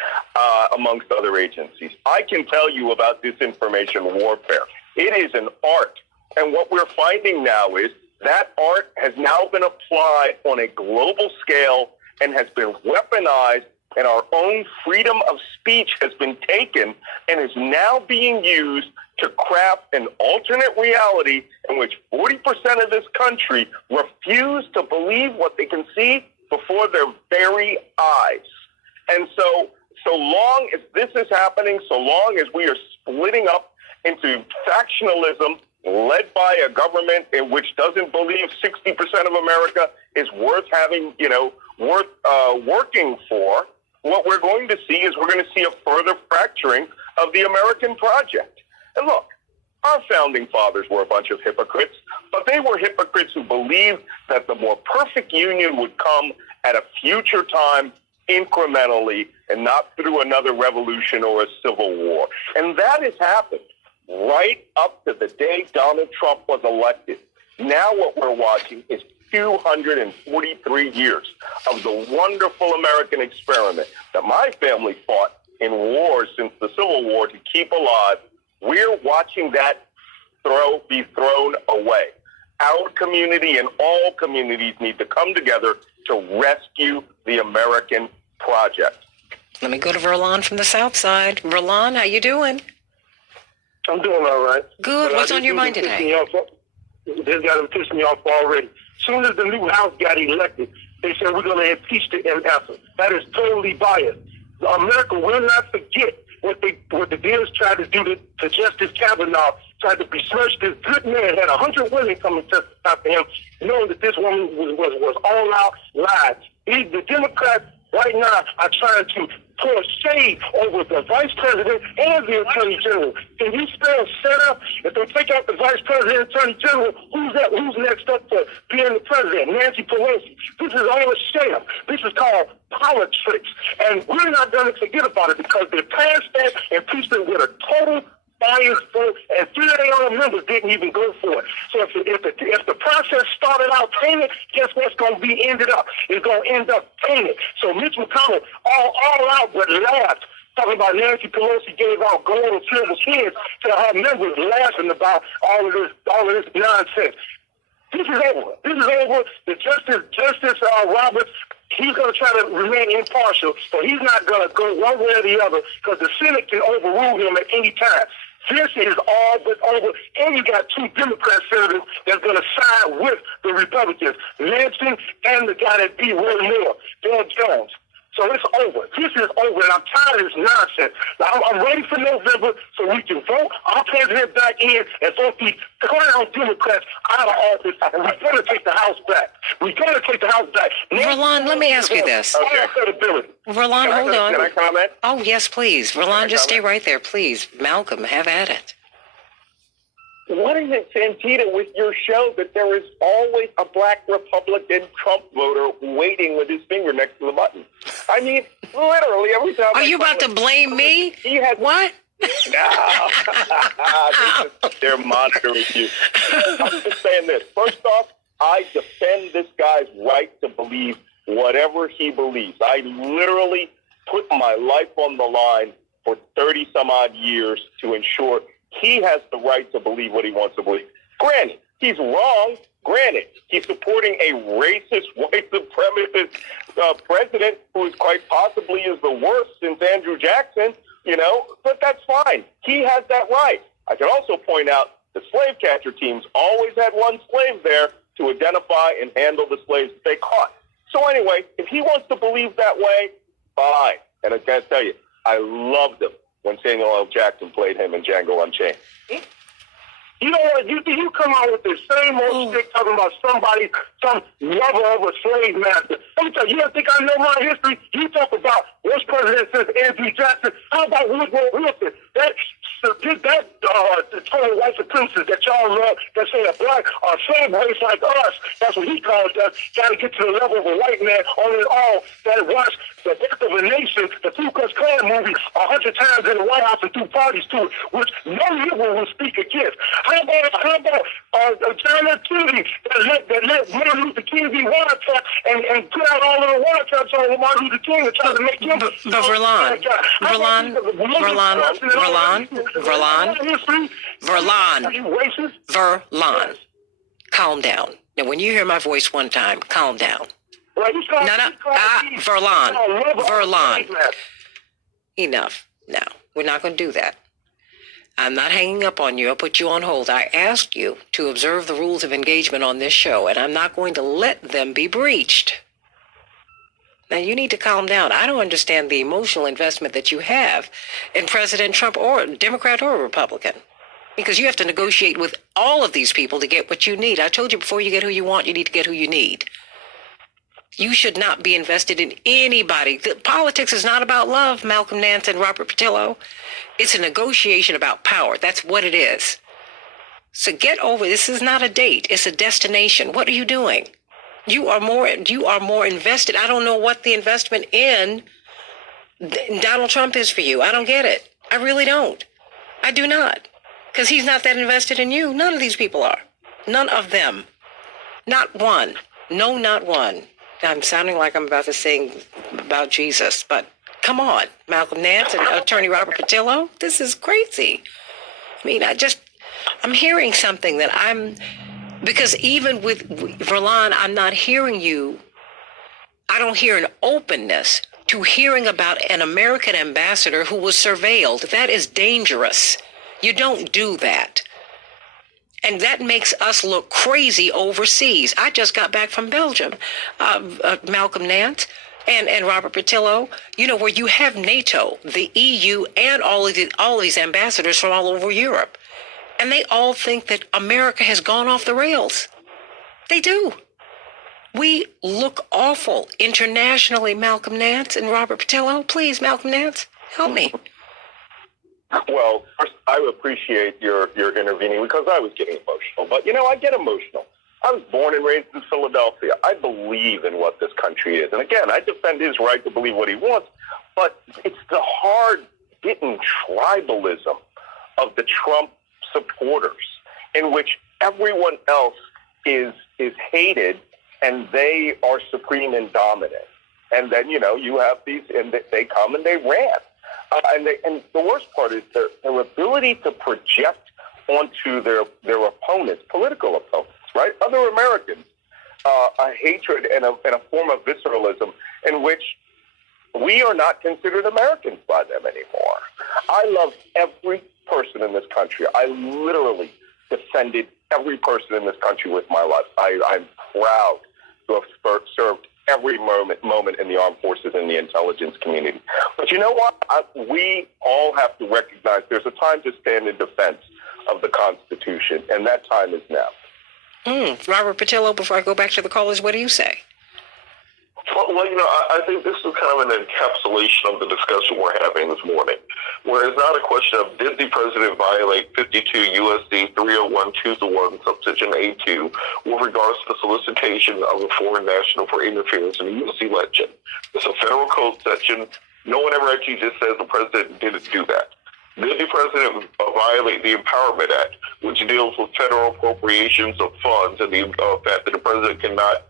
amongst other agencies. I can tell you about disinformation warfare. It is an art. And what we're finding now is that art has now been applied on a global scale and has been weaponized, and our own freedom of speech has been taken and is now being used to craft an alternate reality in which 40% of this country refuse to believe what they can see before their very eyes. And so long as this is happening, so long as we are splitting up into factionalism led by a government in which doesn't believe 60% of America is worth having, working for, what we're going to see is we're going to see a further fracturing of the American project. And look, our founding fathers were a bunch of hypocrites, but they were hypocrites who believed that the more perfect union would come at a future time, incrementally, and not through another revolution or a civil war. And that has happened right up to the day Donald Trump was elected. Now what we're watching is 243 years of the wonderful American experiment that my family fought in wars since the Civil War to keep alive. We're watching that be thrown away. Our community and all communities need to come together to rescue the American project. Let me go to Verlon from the South Side. Verlon, how you doing? I'm doing all right. Good. What's on your mind today? This got to piss me off already. As soon as the new House got elected, they said we're going to impeach the MFer. That is totally biased. America will not forget what the Deals tried to do to Justice Kavanaugh, tried to besmirch this good man, had 100 women come and testify for him, knowing that this woman was all out lies. The Democrats right now are trying to pour shade over the vice president and the attorney general. Can you spell set up? If they take out the vice president and attorney general, who's next up for being the president? Nancy Pelosi. This is all a sham. This is called politics. And we're not going to forget about it because they passed that impeachment with a total biased vote, and 3 of their own members didn't even go for it. So if the process started out tainted, guess what's going to be ended up? It's going to end up tainted. So Mitch McConnell all out but laughed, talking about Nancy Pelosi gave out gold and silver kids to her members, laughing about all of this nonsense. This is over. This is over. The Justice Roberts, he's going to try to remain impartial, so he's not going to go one way or the other because the Senate can overrule him at any time. This is all but over, and you got 2 Democrat senators that's going to side with the Republicans, Lansing and the guy that beat Roy Moore, Bill Jones. So it's over. This is over, and I'm tired of this nonsense. Now, I'm ready for November so we can vote our president back in and vote these clown Democrats out of office, and we're going to take the House back. We're going to take the House back. Verlon, let me ask you this. Verlon, hold on. Can I comment? Oh, yes, please. Verlon, just stay right there, please. Malcolm, have at it. what is it, Santita, with your show that there is always a black Republican Trump voter waiting with his finger next to the button? I mean, literally every time. Are you about to blame me? He has what? No. They're monitoring you. I'm just saying this. First off, I defend this guy's right to believe whatever he believes. I literally put my life on the line for 30 some odd years to ensure he has the right to believe what he wants to believe. Granted, he's wrong. Granted, he's supporting a racist, white supremacist president who is quite possibly is the worst since Andrew Jackson, you know, but that's fine. He has that right. I can also point out the slave catcher teams always had one slave there to identify and handle the slaves that they caught. So anyway, if he wants to believe that way, fine. And I got to tell you, I loved him when Samuel L. Jackson played him in Django Unchained. You know what? You come out with the same old stick talking about somebody, some lover of a slave master. Let me tell you, you don't think I know my history? You talk about worst president since Andrew Jackson. How about Woodrow Wilson? The total white supremacists that y'all love that say a black or slave race like us, that's what he calls us, got to get to the level of a white man on it all that watched the Death of a Nation, the Ku Klux Klan movie, 100 times in the White House and threw parties to it, which no liberal will speak against. How about John F. Kennedy that let Martin Luther King be wiretapped and put out all of the wiretaps on Martin Luther King and try to make him... Verlon, calm down. Now, when you hear my voice one time, calm down. Verlon. Enough. No, we're not going to do that. I'm not hanging up on you. I'll put you on hold. I asked you to observe the rules of engagement on this show, and I'm not going to let them be breached. Now, you need to calm down. I don't understand the emotional investment that you have in President Trump, or Democrat or Republican, because you have to negotiate with all of these people to get what you need. I told you before you get who you want, you need to get who you need. You should not be invested in anybody. Politics is not about love, Malcolm Nance and Robert Patillo. It's a negotiation about power. That's what it is. So get over. This is not a date. It's a destination. What are you doing? You are more invested. I don't know what the investment in Donald Trump is for you. I don't get it. I really don't. I do not. Because he's not that invested in you. None of these people are. None of them. Not one. No, not one. I'm sounding like I'm about to sing about Jesus, but come on, Malcolm Nance and Attorney Robert Patillo, this is crazy. I mean, I'm hearing something that because even with Verlon, I'm not hearing you. I don't hear an openness to hearing about an American ambassador who was surveilled. That is dangerous. You don't do that. And that makes us look crazy overseas. I just got back from Belgium, Malcolm Nance and Robert Patillo, you know, where you have NATO, the EU, and all of these ambassadors from all over Europe. And they all think that America has gone off the rails. They do. We look awful internationally, Malcolm Nance and Robert Patillo. Please, Malcolm Nance, help me. Well, first, I appreciate your intervening because I was getting emotional. But, you know, I get emotional. I was born and raised in Philadelphia. I believe in what this country is. And again, I defend his right to believe what he wants. But it's the hard-bitten tribalism of the Trump supporters in which everyone else is hated and they are supreme and dominant. And then, you know, you have these, and they come and they rant. And the worst part is their ability to project onto their opponents, political opponents, right, other Americans, a hatred and a form of visceralism in which we are not considered Americans by them anymore. I love every person in this country. I literally defended every person in this country with my life. I'm proud to have served every moment in the armed forces and the intelligence community. But you know what? We all have to recognize there's a time to stand in defense of the Constitution, and that time is now. Robert Patillo, before I go back to the callers, what do you say? Well, I think this is kind of an encapsulation of the discussion we're having this morning, where it's not a question of did the president violate 52 U.S.C. 301(2)(1) subsection A2 with regards to the solicitation of a foreign national for interference in the U.S. election. It's a federal code section. No one ever actually just says the president didn't do that. Did the president violate the Empowerment Act, which deals with federal appropriations of funds and the fact that the president cannot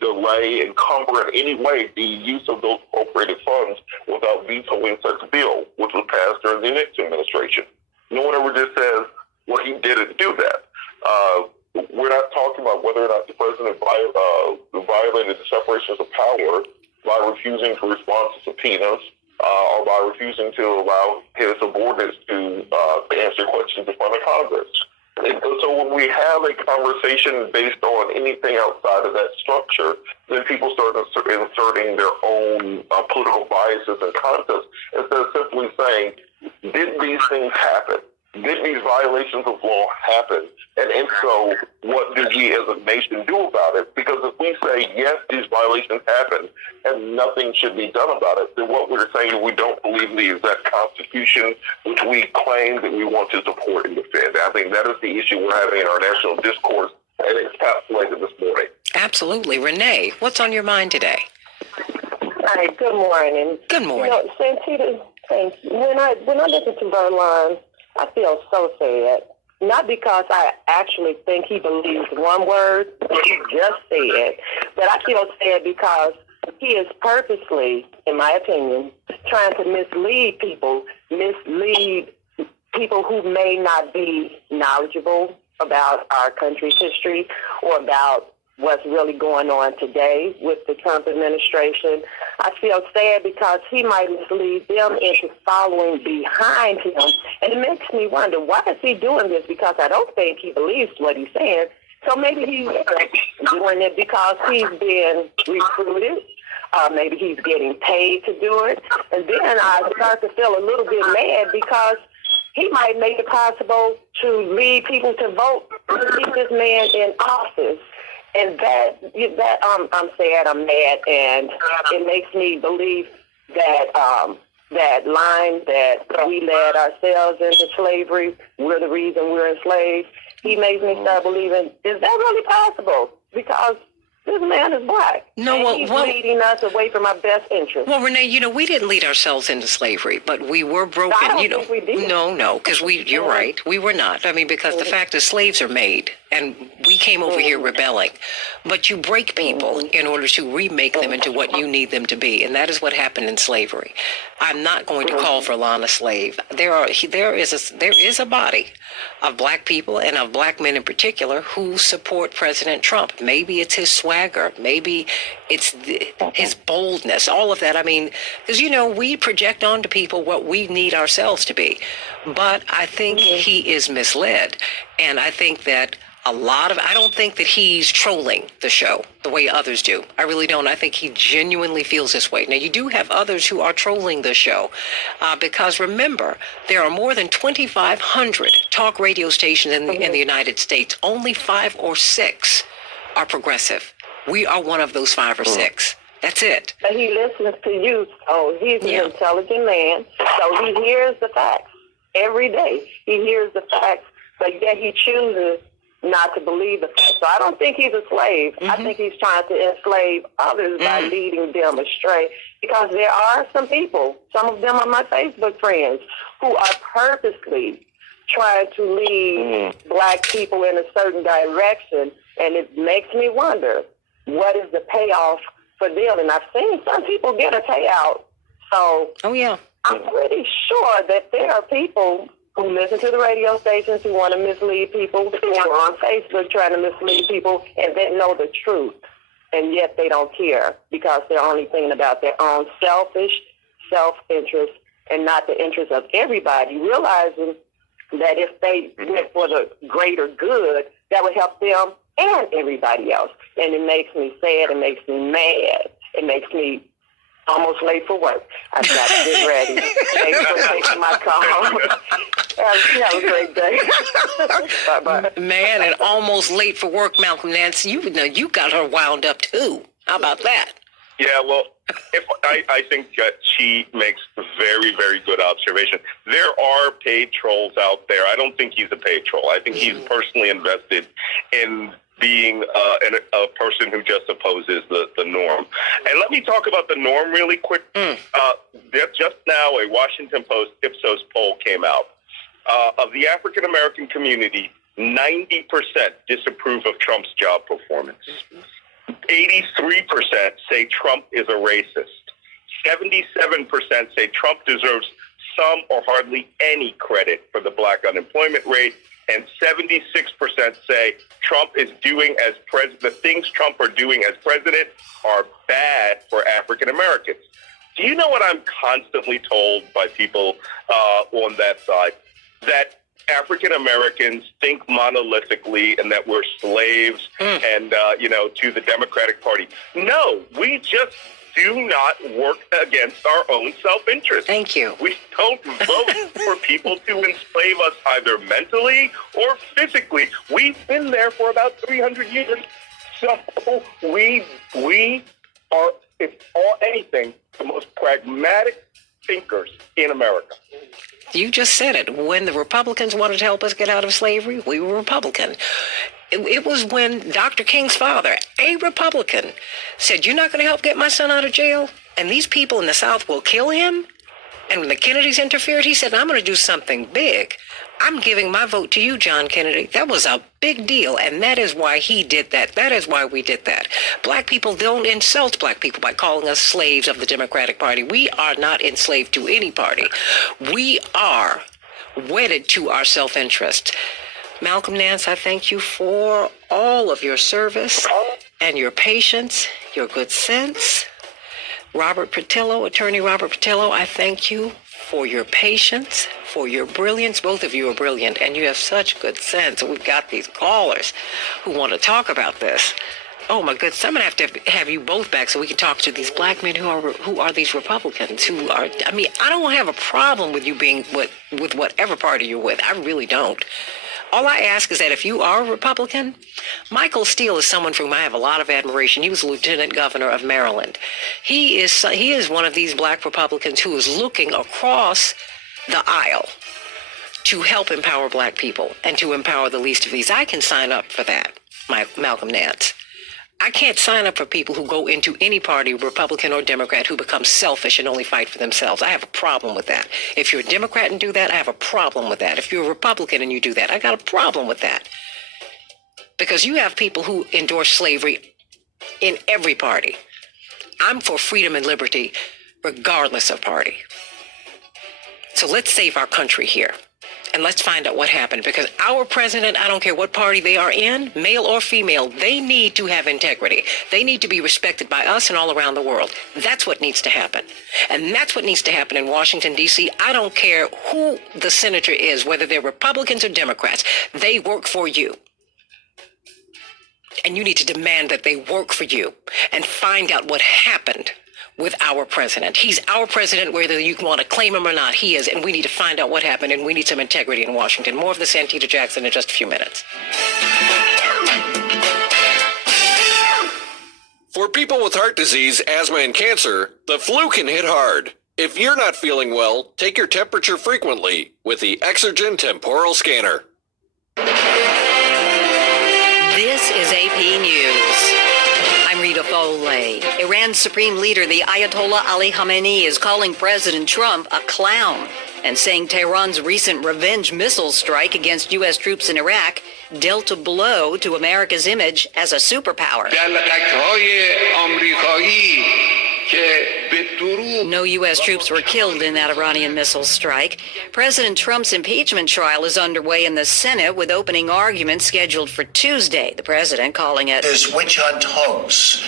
delay, encumber in any way the use of those appropriated funds without vetoing such a bill, which was passed during the Nixon administration. No one ever just says, well, he didn't do that. We're not talking about whether or not the president violated the separations of power by refusing to respond to subpoenas or by refusing to allow his subordinates to answer questions in front of Congress. And so when we have a conversation based on anything outside of that structure, then people start inserting their own political biases and concepts instead of simply saying, did these things happen? Did these violations of law happen? And if so, what did we as a nation do about it? Because if we say, yes, these violations happened and nothing should be done about it, then what we're saying is we don't believe in the exact Constitution which we claim that we want to support and defend. I think that is the issue we're having in our national discourse, and it's encapsulated this morning. Absolutely. Renee, what's on your mind today? Hi, good morning. Good morning. Santita, thanks. When I listen to Verlon, I feel so sad. Not because I actually think he believes one word that he just said, but I feel sad because he is purposely, in my opinion, trying to mislead people who may not be knowledgeable about our country's history or about what's really going on today with the Trump administration. I feel sad because he might mislead them into following behind him. And it makes me wonder, why is he doing this? Because I don't think he believes what he's saying. So maybe he's doing it because he's been recruited. Maybe he's getting paid to do it. And then I start to feel a little bit mad because he might make it possible to lead people to vote to keep this man in office. And that I'm sad, I'm mad, and it makes me believe that that line that we led ourselves into slavery, we're the reason we're enslaved. He makes me start believing, is that really possible? Because this man is black. No, he's leading us away from our best interest. Well, Renee, we didn't lead ourselves into slavery, but we were broken. I don't think we did. No, because you're right. We were not. I mean, because the fact is slaves are made, and we came over here rebelling. But you break people in order to remake them into what you need them to be, and that is what happened in slavery. I'm not going to call Verlon a slave. There is a body of black people and of black men in particular who support President Trump. Maybe it's his swagger. Maybe it's his boldness, all of that. I mean, because, we project onto people what we need ourselves to be. But I think he is misled. And I think that I don't think that he's trolling the show the way others do. I really don't. I think he genuinely feels this way. Now, you do have others who are trolling the show because remember, there are more than 2,500 talk radio stations in the United States. Only 5 or 6 are progressive. We are one of those 5 or 6. That's it. But he listens to you, so he's an intelligent man. So he hears the facts every day. He hears the facts, but yet he chooses not to believe the facts. So I don't think he's a slave. I think he's trying to enslave others by leading them astray. Because there are some people, some of them are my Facebook friends, who are purposely trying to lead black people in a certain direction, and it makes me wonder, what is the payoff for them? And I've seen some people get a payout. So I'm pretty sure that there are people who listen to the radio stations who want to mislead people, who are on Facebook trying to mislead people, and they know the truth. And yet they don't care because they're only thinking about their own selfish self-interest and not the interest of everybody, realizing that if they went for the greater good, that would help them and everybody else. And it makes me sad. It makes me mad. It makes me almost late for work. I've got to get ready. Thanks for taking my call. Have a great day. Bye-bye. Man, and almost late for work, Malcolm Nance. You got her wound up, too. How about that? Yeah, well, I think she makes very, very good observation. There are paid trolls out there. I don't think he's a paid troll. I think he's personally invested in being a person who just opposes the norm. And let me talk about the norm really quick. Just now, a Washington Post Ipsos poll came out. Of the African-American community, 90% disapprove of Trump's job performance. 83% say Trump is a racist. 77% say Trump deserves some or hardly any credit for the black unemployment rate. And 76% say Trump is doing as president, the things Trump are doing as president are bad for African Americans. Do you know what I'm constantly told by people on that side? That African Americans think monolithically and that we're slaves and, to the Democratic Party. No, we just do not work against our own self-interest. Thank you. We don't vote for people to enslave us either mentally or physically. We've been there for about 300 years. So we are, if anything, the most pragmatic thinkers in America. You just said it. When the Republicans wanted to help us get out of slavery, we were Republican. It was when Dr. King's father, a Republican, said, "You're not going to help get my son out of jail, and these people in the South will kill him." And when the Kennedys interfered, he said, "I'm going to do something big. I'm giving my vote to you, John Kennedy." That was a big deal, and that is why he did that. That is why we did that. Black people don't insult black people by calling us slaves of the Democratic Party. We are not enslaved to any party. We are wedded to our self-interest. Malcolm Nance, I thank you for all of your service and your patience, your good sense. Robert Patillo, Attorney Robert Patillo, I thank you for your patience, for your brilliance. Both of you are brilliant, and you have such good sense. We've got these callers who want to talk about this. Oh, my goodness. I'm going to have you both back so we can talk to these black men who are these Republicans who are, I mean, I don't have a problem with you being with whatever party you're with. I really don't. All I ask is that if you are a Republican, Michael Steele is someone for whom I have a lot of admiration. He was Lieutenant Governor of Maryland. He is one of these black Republicans who is looking across the aisle to help empower black people and to empower the least of these. I can sign up for that, Malcolm Nance. I can't sign up for people who go into any party, Republican or Democrat, who become selfish and only fight for themselves. I have a problem with that. If you're a Democrat and do that, I have a problem with that. If you're a Republican and you do that, I got a problem with that. Because you have people who endorse slavery in every party. I'm for freedom and liberty, regardless of party. So let's save our country here. And let's find out what happened, because our president, I don't care what party they are in, male or female, they need to have integrity. They need to be respected by us and all around the world. That's what needs to happen. And that's what needs to happen in Washington, D.C. I don't care who the senator is, whether they're Republicans or Democrats. They work for you. And you need to demand that they work for you and find out what happened with our president. He's our president, whether you want to claim him or not, he is, and we need to find out what happened, and we need some integrity in Washington. More of the Santita Jackson in just a few minutes. For people with heart disease, asthma, and cancer, the flu can hit hard. If you're not feeling well, take your temperature frequently with the Exergen Temporal Scanner. This is AP News. I'm Rita Foley. Iran's supreme leader, the Ayatollah Ali Khamenei, is calling President Trump a clown and saying Tehran's recent revenge missile strike against U.S. troops in Iraq dealt a blow to America's image as a superpower. No U.S. troops were killed in that Iranian missile strike. President Trump's impeachment trial is underway in the Senate with opening arguments scheduled for Tuesday. The president calling it this witch hunt hoax,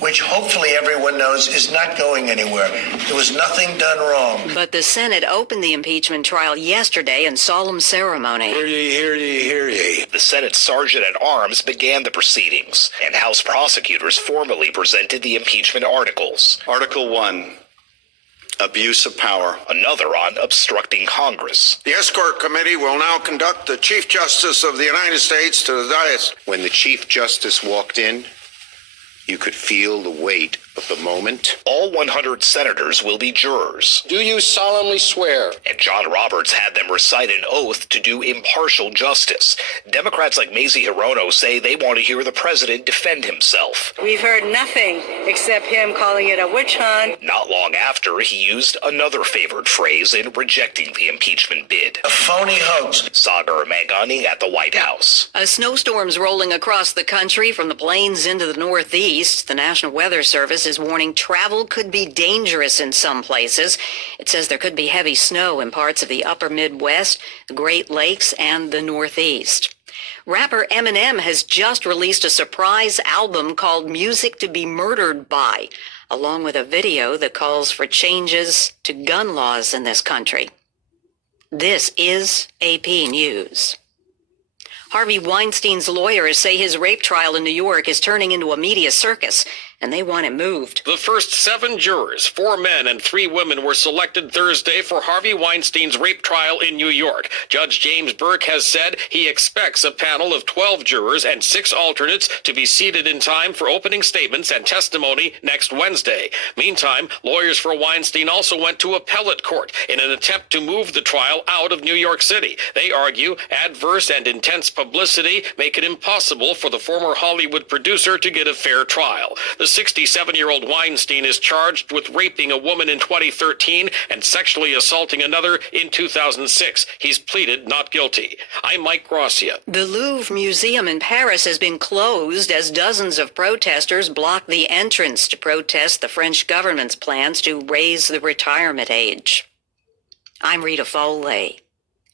which hopefully everyone knows is not going anywhere. There was nothing done wrong. But the Senate opened the impeachment trial yesterday in solemn ceremony. Hear ye, hear ye, hear ye. The Senate Sergeant at Arms began the proceedings, and House prosecutors formally presented the impeachment articles. Article 1, abuse of power. Another on obstructing Congress. The Escort Committee will now conduct the Chief Justice of the United States to the dais. When the Chief Justice walked in, You could feel the weight of the moment. All 100 senators will be jurors. Do you solemnly swear? And John Roberts had them recite an oath to do impartial justice. Democrats like Mazie Hirono say they want to hear the president defend himself. We've heard nothing except him calling it a witch hunt. Not long after, he used another favored phrase in rejecting the impeachment bid. A phony hoax. Sagar Meghani at the White House. A snowstorm's rolling across the country from the plains into the Northeast. The National Weather Service is warning travel could be dangerous in some places. It says there could be heavy snow in parts of the upper Midwest, the Great Lakes, and the Northeast. Rapper Eminem has just released a surprise album called Music to Be Murdered By, along with a video that calls for changes to gun laws in this country. This is AP News. Harvey Weinstein's lawyers say his rape trial in New York is turning into a media circus, and they want it moved. The first 7 jurors, 4 men and 3 women, were selected Thursday for Harvey Weinstein's rape trial in New York. Judge James Burke has said he expects a panel of 12 jurors and 6 alternates to be seated in time for opening statements and testimony next Wednesday. Meantime, lawyers for Weinstein also went to appellate court in an attempt to move the trial out of New York City. They argue adverse and intense publicity make it impossible for the former Hollywood producer to get a fair trial. The 67-year-old Weinstein is charged with raping a woman in 2013 and sexually assaulting another in 2006. He's pleaded not guilty. I'm Mike Gracia. The Louvre Museum in Paris has been closed as dozens of protesters block the entrance to protest the French government's plans to raise the retirement age. I'm Rita Foley,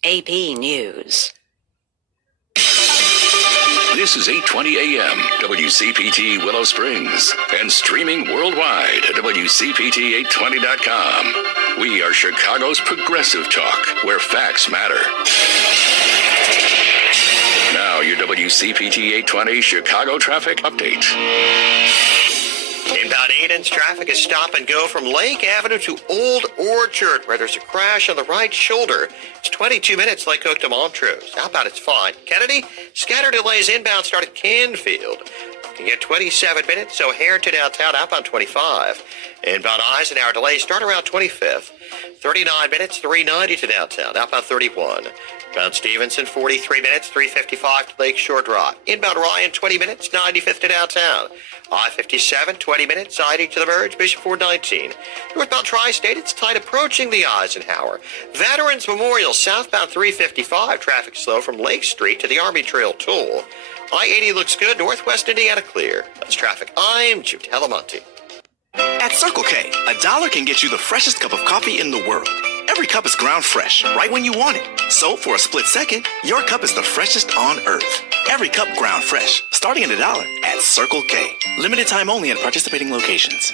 AP News. This is 8:20 a.m. WCPT Willow Springs and streaming worldwide at WCPT820.com. We are Chicago's progressive talk, where facts matter. Now your WCPT 820 Chicago traffic update. Inbound 8-inch traffic is stop and go from Lake Avenue to Old Orchard, where there's a crash on the right shoulder. It's 22 minutes, Lake Oak to Montrose. Outbound, it's fine. Kennedy, scattered delays inbound start at Canfield. You get 27 minutes, O'Hare to downtown, outbound 25. Inbound Eisenhower delays start around 25th. 39 minutes, 390 to downtown, outbound 31. Inbound Stevenson, 43 minutes, 355 to Lakeshore Drive. Inbound Ryan, 20 minutes, 95th to downtown. I-57, 20 minutes, 90 to the merge, Bishop 419. Northbound Tri-State, it's tight approaching the Eisenhower. Veterans Memorial, southbound 355, traffic slow from Lake Street to the Army Trail Toll. I-80 looks good, northwest Indiana clear. That's traffic. I'm Jim Talamonte. At Circle K, $1 can get you the freshest cup of coffee in the world. Every cup is ground fresh, right when you want it. So for a split second, your cup is the freshest on earth. Every cup ground fresh, starting at $1 at Circle K. Limited time only at participating locations.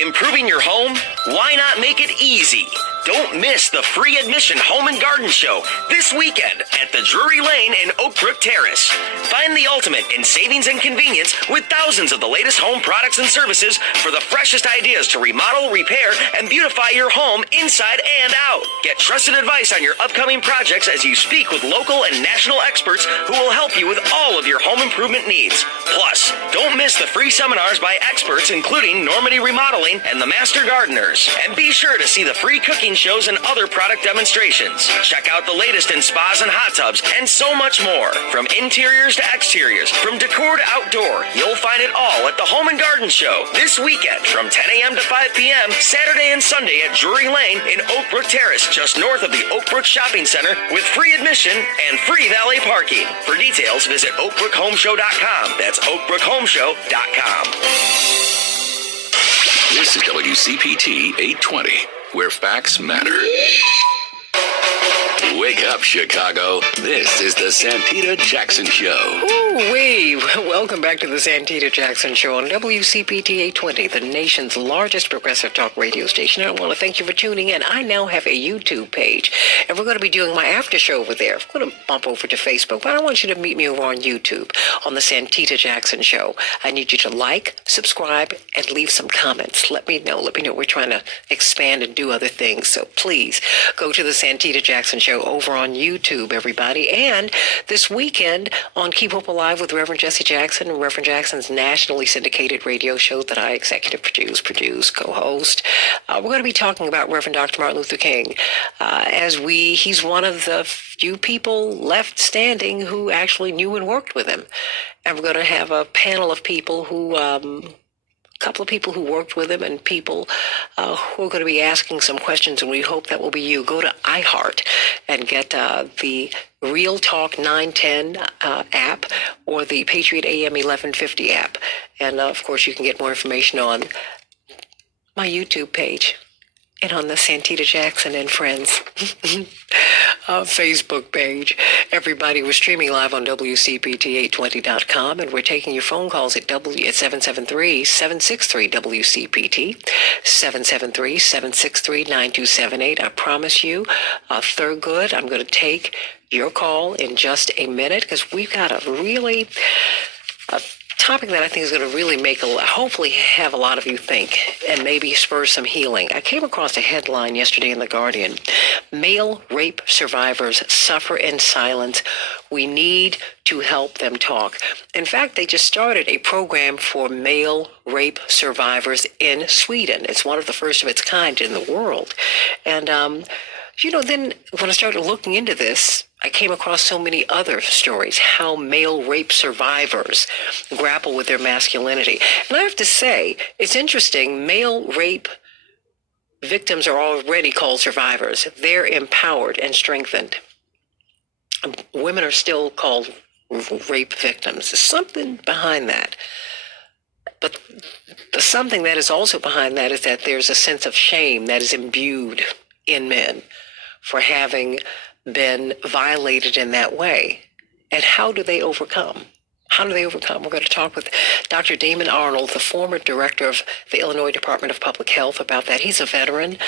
Improving your home? Why not make it easy? Don't miss the free admission Home and Garden Show this weekend at the Drury Lane in Oak Brook Terrace. Find the ultimate in savings and convenience with thousands of the latest home products and services for the freshest ideas to remodel, repair, and beautify your home inside and out. Get trusted advice on your upcoming projects as you speak with local and national experts who will help you with all of your home improvement needs. Plus, don't miss the free seminars by experts including Normandy Remodeling and the Master Gardeners. And be sure to see the free cooking shows and other product demonstrations. Check out the latest in spas and hot tubs and so much more. From interiors to exteriors, from decor to outdoor, you'll find it all at the Home and Garden Show this weekend from 10 a.m. to 5 p.m. Saturday and Sunday at Drury Lane in Oak Brook Terrace, just north of the Oak Brook Shopping Center, with free admission and free valet parking. For details, visit oakbrookhomeshow.com. That's oakbrookhomeshow.com. This is WCPT 820, where facts matter. Wake up, Chicago. This is the Santita Jackson Show. Ooh-wee. Welcome back to the Santita Jackson Show on WCPT 820, the nation's largest progressive talk radio station. I want to thank you for tuning in. I now have a YouTube page, and we're going to be doing my after show over there. I'm going to bump over to Facebook, but I want you to meet me over on YouTube on the Santita Jackson Show. I need you to like, subscribe, and leave some comments. Let me know. We're trying to expand and do other things, so please go to the Santita Jackson Show over on YouTube, everybody. And this weekend on Keep Hope Alive with Reverend Jesse Jackson, Reverend Jackson's nationally syndicated radio show that I executive produce, co-host, we're going to be talking about Reverend Dr. Martin Luther King he's one of the few people left standing who actually knew and worked with him. And we're going to have a panel of people who, couple of people who worked with him and people who are going to be asking some questions, and we hope that will be you. Go to iHeart and get the Real Talk 910 app or the Patriot AM 1150 app. And, of course, you can get more information on my YouTube page and on the Santita Jackson and Friends Facebook page. Everybody, we're streaming live on WCPT820.com, and we're taking your phone calls at 773-763-WCPT, 773-763-9278. I promise you, Thurgood, I'm going to take your call in just a minute because we've got a really topic that I think is going to really hopefully have a lot of you think and maybe spur some healing. I came across a headline yesterday in The Guardian. Male rape survivors suffer in silence. We need to help them talk. In fact, they just started a program for male rape survivors in Sweden. It's one of the first of its kind in the world. And, then when I started looking into this, I came across so many other stories, how male rape survivors grapple with their masculinity. And I have to say, it's interesting, male rape victims are already called survivors. They're empowered and strengthened. Women are still called rape victims. There's something behind that. But the something that is also behind that is that there's a sense of shame that is imbued in men for having been violated in that way. And how do they overcome? How do they overcome? We're going to talk with Dr. Damon Arnold, the former director of the Illinois Department of Public Health, about that. He's a veteran.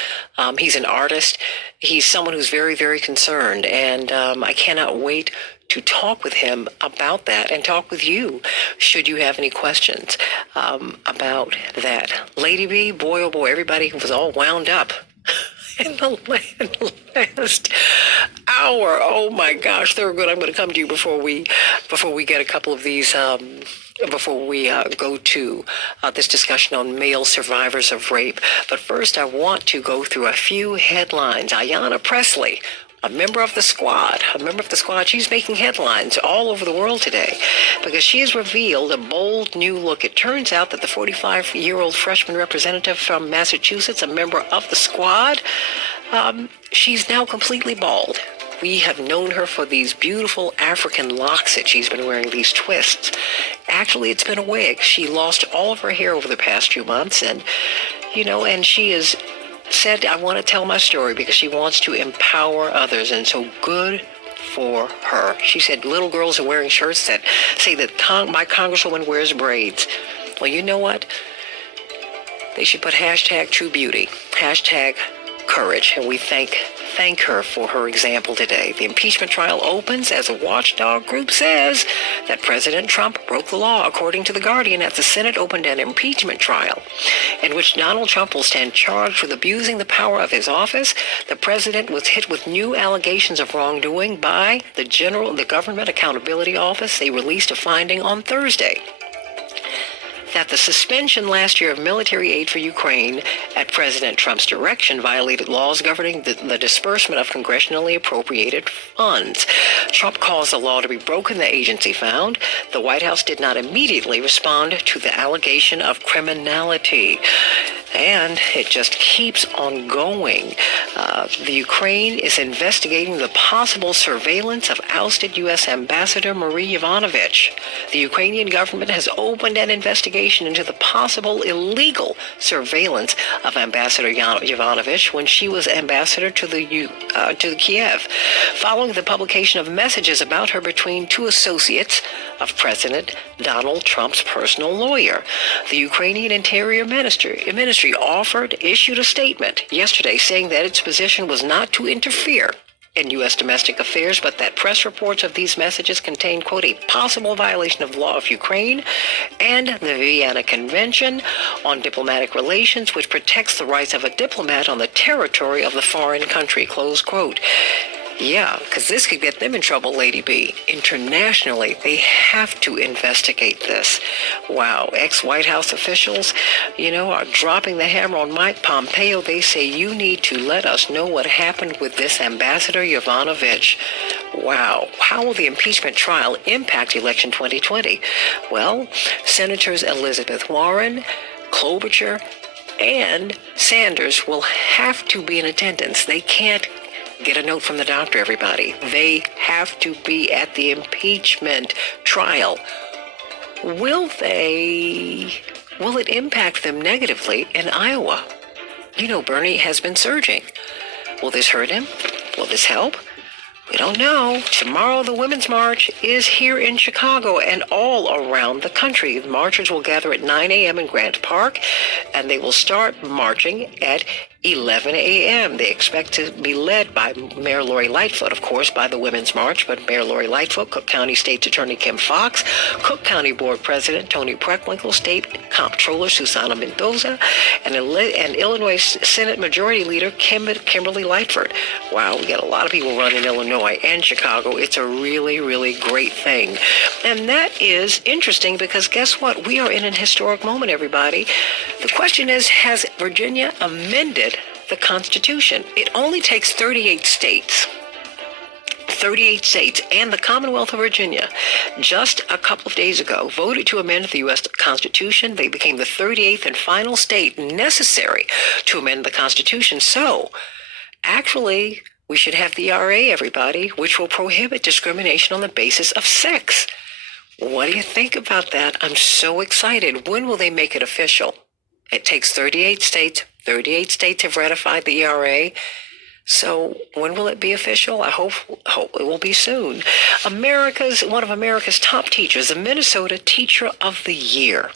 He's an artist. He's someone who's very, very concerned. And I cannot wait to talk with him about that and talk with you should you have any questions about that. Lady B, boy, oh boy, everybody was all wound up in the last hour. Oh my gosh, Thurgood, I'm going to come to you before we get a couple of these, before we go to this discussion on male survivors of rape. But first, I want to go through a few headlines. Ayanna Pressley, a member of the squad, she's making headlines all over the world today because she has revealed a bold new look. It turns out that the 45-year-old freshman representative from Massachusetts, a member of the squad, she's now completely bald. We have known her for these beautiful African locks that she's been wearing, these twists. Actually, it's been a wig. She lost all of her hair over the past few months, and she is said, I want to tell my story because she wants to empower others, and so good for her. She said little girls are wearing shirts that say that my congresswoman wears braids. Well, you know what? They should put hashtag true beauty, hashtag courage, and we thank her for her example today. The impeachment trial opens as a watchdog group says that President Trump broke the law. According to The Guardian, as the Senate opened an impeachment trial in which Donald Trump will stand charged with abusing the power of his office, the president was hit with new allegations of wrongdoing by the Government Accountability Office. They released a finding on Thursday that the suspension last year of military aid for Ukraine at President Trump's direction violated laws governing the disbursement of congressionally appropriated funds. Trump caused the law to be broken, the agency found. The White House did not immediately respond to the allegation of criminality. And it just keeps on going. The Ukraine is investigating the possible surveillance of ousted U.S. Ambassador Marie Yovanovitch. The Ukrainian government has opened an investigation into the possible illegal surveillance of Ambassador Yovanovitch when she was ambassador to Kiev, following the publication of messages about her between two associates of President Donald Trump's personal lawyer. The Ukrainian Interior Ministry issued a statement yesterday saying that its position was not to interfere in U.S. domestic affairs, but that press reports of these messages contain, quote, a possible violation of the law of Ukraine and the Vienna Convention on Diplomatic Relations, which protects the rights of a diplomat on the territory of the foreign country, close quote. Yeah, because this could get them in trouble, Lady B. Internationally, they have to investigate this. Wow, ex-White House officials, are dropping the hammer on Mike Pompeo. They say, you need to let us know what happened with this Ambassador Yovanovitch. Wow, how will the impeachment trial impact election 2020? Well, Senators Elizabeth Warren, Klobuchar, and Sanders will have to be in attendance. They can't get a note from the doctor, everybody. They have to be at the impeachment trial. Will it impact them negatively in Iowa? Bernie has been surging. Will this hurt him? Will this help? We don't know. Tomorrow, the Women's March is here in Chicago and all around the country. The marchers will gather at 9 a.m. in Grant Park, and they will start marching at 11 a.m. They expect to be led by Mayor Lori Lightfoot, of course, by the Women's March, but Mayor Lori Lightfoot, Cook County State Attorney Kim Fox, Cook County Board President Tony Preckwinkle, State Comptroller Susana Mendoza, and Illinois Senate Majority Leader Kimberly Lightford. Wow, we got a lot of people running Illinois and Chicago. It's a really, really great thing. And that is interesting because guess what? We are in an historic moment, everybody. The question is, has Virginia amended the Constitution? It only takes 38 states and the Commonwealth of Virginia just a couple of days ago voted to amend the U.S. Constitution. They became the 38th and final state necessary to amend the Constitution. So, actually, we should have the RA, everybody, which will prohibit discrimination on the basis of sex. What do you think about that? I'm so excited. When will they make it official? It takes 38 states. 38 states have ratified the ERA. So when will it be official? I hope it will be soon. One of America's top teachers, the Minnesota Teacher of the Year,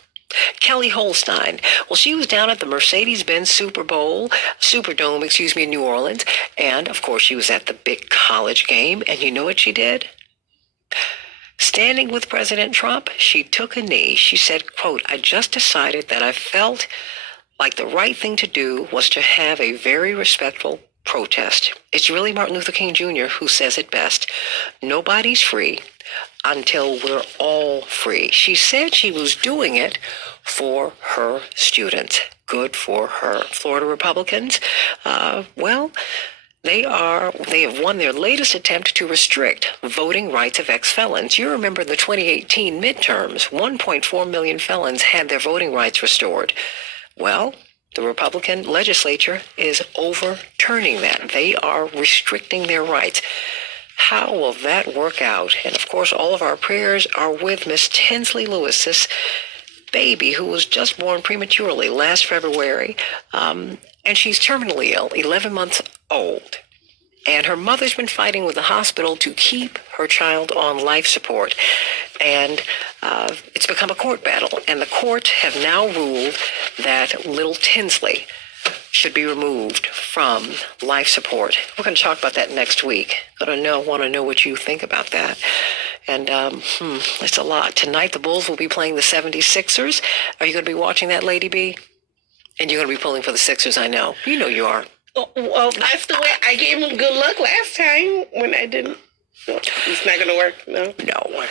Kelly Holstein. Well, she was down at the Mercedes-Benz Superdome, in New Orleans. And, of course, she was at the big college game. And you know what she did? Standing with President Trump, she took a knee. She said, quote, I just decided that I felt like the right thing to do was to have a very respectful protest. It's really Martin Luther King Jr. who says it best. Nobody's free until we're all free. She said she was doing it for her students. Good for her. Florida Republicans, they have won their latest attempt to restrict voting rights of ex-felons. You remember the 2018 midterms, 1.4 million felons had their voting rights restored. Well, the Republican legislature is overturning that. They are restricting their rights. How will that work out? And of course, all of our prayers are with Miss Tinsley Lewis, this baby who was just born prematurely last February. And she's terminally ill, 11 months old. And her mother's been fighting with the hospital to keep her child on life support. And it's become a court battle. And the court have now ruled that little Tinsley should be removed from life support. We're going to talk about that next week. Want to know what you think about that. And it's a lot. Tonight, the Bulls will be playing the 76ers. Are you going to be watching that, Lady B? And you're going to be pulling for the Sixers, I know. You know you are. Well, that's the way I gave him good luck last time when I didn't. It's not going to work, no? No.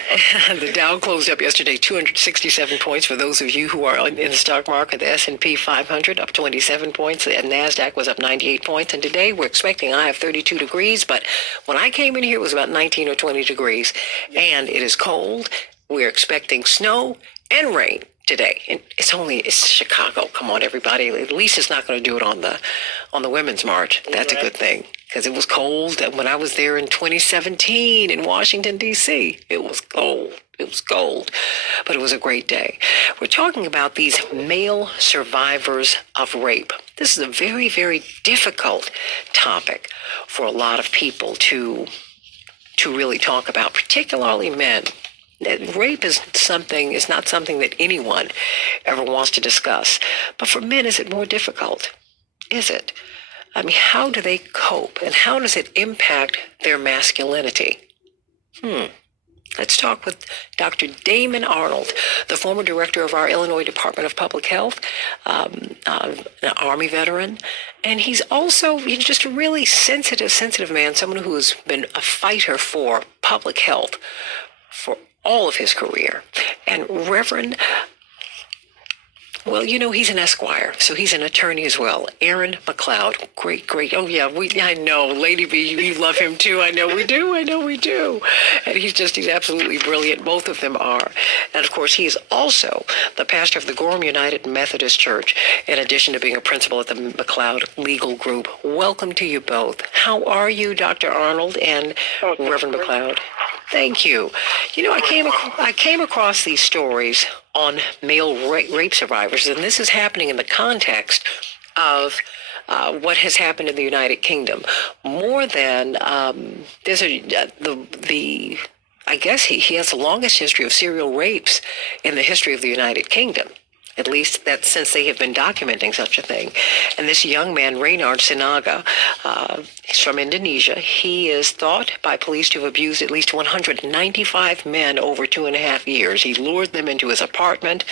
The Dow closed up yesterday 267 points for those of you who are in the stock market. The S&P 500 up 27 points. The NASDAQ was up 98 points. And today we're expecting a high of 32 degrees. But when I came in here, it was about 19 or 20 degrees. And it is cold. We're expecting snow and rain today. And it's Chicago. Come on, everybody. At least it's not going to do it on the Women's March. That's a good thing. Because it was cold when I was there in 2017 in Washington, D.C. It was cold. It was cold. But it was a great day. We're talking about these male survivors of rape. This is a very, very difficult topic for a lot of people to really talk about, particularly men. That rape is not something that anyone ever wants to discuss. But for men, is it more difficult? Is it? I mean, how do they cope? And how does it impact their masculinity? Let's talk with Dr. Damon Arnold, the former director of our Illinois Department of Public Health, an Army veteran. And he's also just a really sensitive man, someone who has been a fighter for public health for all of his career. And Reverend, well, he's an Esquire, so he's an attorney as well. Aaron McLeod, great. Oh yeah, I know, Lady B, you love him too. I know we do. And he's absolutely brilliant. Both of them are. And of course, he is also the pastor of the Gorham United Methodist Church, in addition to being a principal at the McLeod Legal Group. Welcome to you both. How are you, Dr. Arnold and Reverend McLeod? Thank you. I came across these stories on male rape survivors, and this is happening in the context of what has happened in the United Kingdom. More than there's I guess he has the longest history of serial rapes in the history of the United Kingdom. At least that's since they have been documenting such a thing. And this young man, Reynard Sinaga, he's from Indonesia. He is thought by police to have abused at least 195 men over 2.5 years. He lured them into his apartment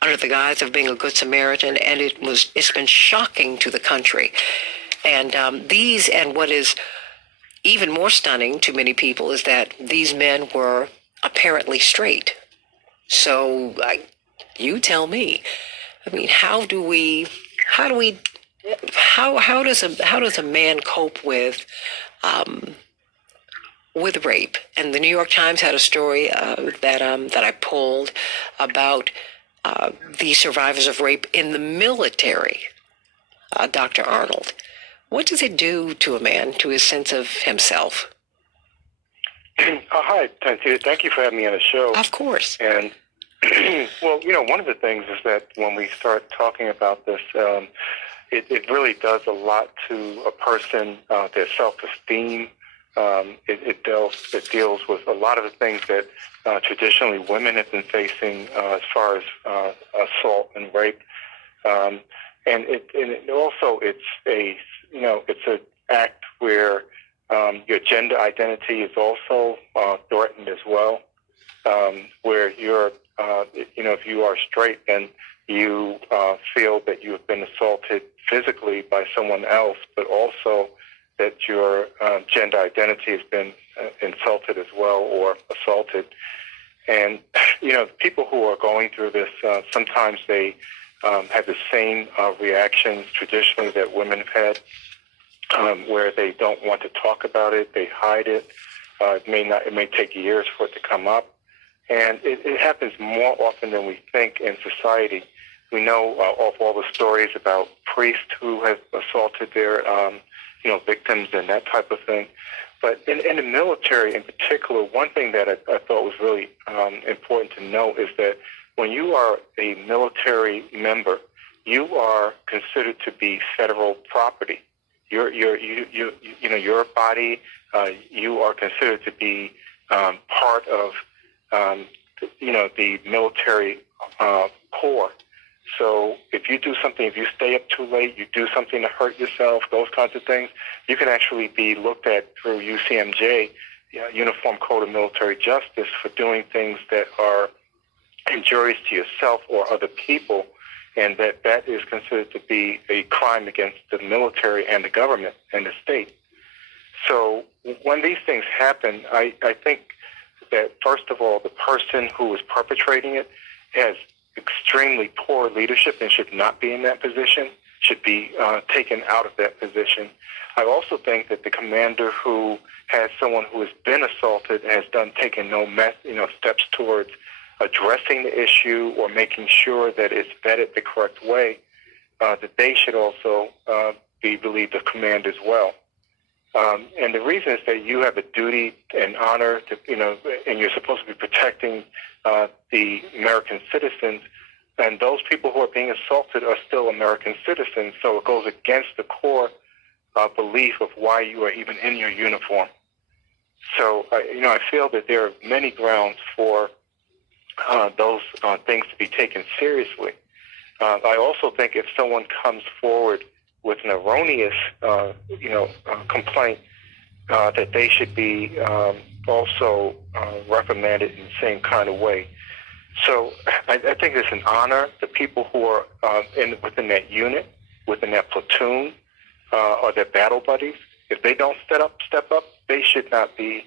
under the guise of being a good Samaritan, and it's been shocking to the country. And what is even more stunning to many people is that these men were apparently straight. So you tell me. I mean, how does a man cope with rape? And the New York Times had a story that I pulled about the survivors of rape in the military. Dr. Arnold, what does it do to a man, to his sense of himself? Hi, Santita. Thank you for having me on the show. Of course. And well, one of the things is that when we start talking about this, it really does a lot to a person, their self-esteem. It deals with a lot of the things that traditionally women have been facing as far as assault and rape. And it also it's an act where your gender identity is also threatened as well, where you're if you are straight, then you feel that you have been assaulted physically by someone else, but also that your gender identity has been insulted as well, or assaulted. And, people who are going through this, sometimes they have the same reactions traditionally that women have had, where they don't want to talk about it, they hide it. It may take years for it to come up. And it happens more often than we think in society. We know of all the stories about priests who have assaulted their, victims and that type of thing. But in the military in particular, one thing that I thought was really important to know is that when you are a military member, you are considered to be federal property. Your body, you are considered to be part of the military corps. So if you do something, if you stay up too late, you do something to hurt yourself, those kinds of things, you can actually be looked at through UCMJ, Uniform Code of Military Justice, for doing things that are injurious to yourself or other people, and that is considered to be a crime against the military and the government and the state. So when these things happen, I think that, first of all, the person who is perpetrating it has extremely poor leadership and should not be in that position, should be taken out of that position. I also think that the commander who has someone who has been assaulted and has taken no steps towards addressing the issue or making sure that it's vetted the correct way, that they should also be relieved of command as well. And the reason is that you have a duty and honor to, and you're supposed to be protecting the American citizens, and those people who are being assaulted are still American citizens. So it goes against the core belief of why you are even in your uniform. So, I feel that there are many grounds for those things to be taken seriously. I also think if someone comes forward with an erroneous, complaint, that they should be also reprimanded in the same kind of way. So I think it's an honor. The people who are within that unit, within that platoon, or their battle buddies, if they don't step up, they should not be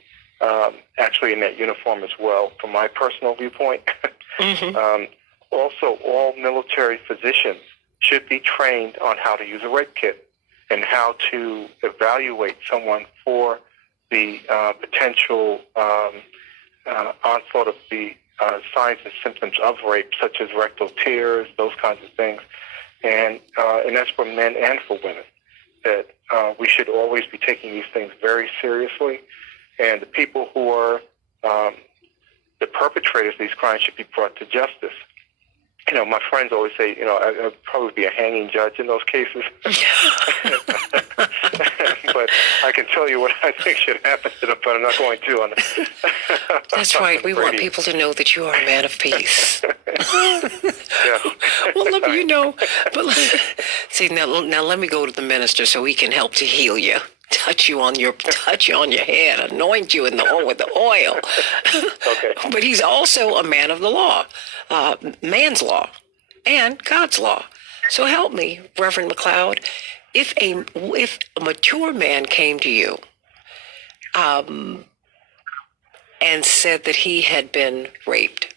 actually in that uniform as well, from my personal viewpoint. Also, all military physicians should be trained on how to use a rape kit and how to evaluate someone for the potential onslaught of the signs and symptoms of rape, such as rectal tears, those kinds of things. And that's for men and for women, that we should always be taking these things very seriously. And the people who are the perpetrators of these crimes should be brought to justice. You know, my friends always say, you know, I'd probably be a hanging judge in those cases. But I can tell you what I think should happen to them, but I'm not going to. That's right. We want people to know that you are a man of peace. Yeah. Well, look, you know, but see, now let me go to the minister so he can help to heal you. Touch you on your head, anoint you in with the oil. Okay. But he's also a man of the law, man's law, and God's law. So help me, Reverend McLeod. If a mature man came to you, and said that he had been raped,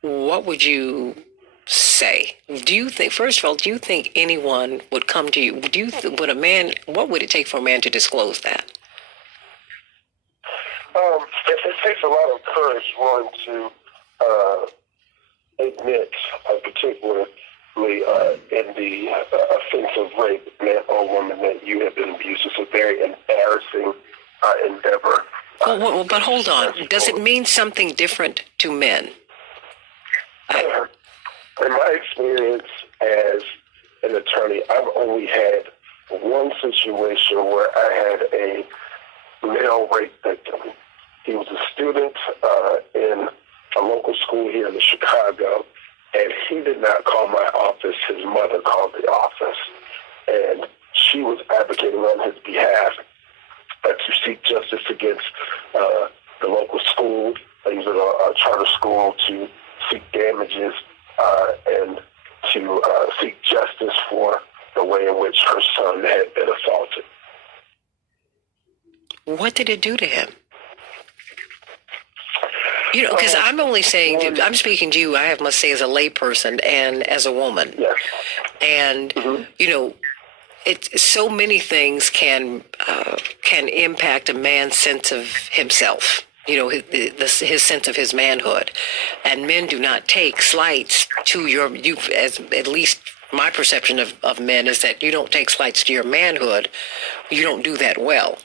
what would you say? Do you think, first of all, do you think anyone would come to you? What would it take for a man to disclose that? It takes a lot of courage, one, to admit, particularly in the offense of rape, man or woman, that you have been abused. It's a very embarrassing endeavor. Well, but hold on. Does it mean something different to men? In my experience as an attorney, I've only had one situation where I had a male rape victim. He was a student in a local school here in Chicago, and he did not call my office. His mother called the office, and she was advocating on his behalf to seek justice against the local school. He was at a charter school, to seek damages and to seek justice for the way in which her son had been assaulted. What did it do to him? You know, because I'm only saying, I'm speaking to you, I must say, as a layperson and as a woman. Yes. And, you know, so many things can impact a man's sense of himself. You know, his sense of his manhood. And men do not take slights to you, as at least my perception of men is that you don't take slights to your manhood. You don't do that well.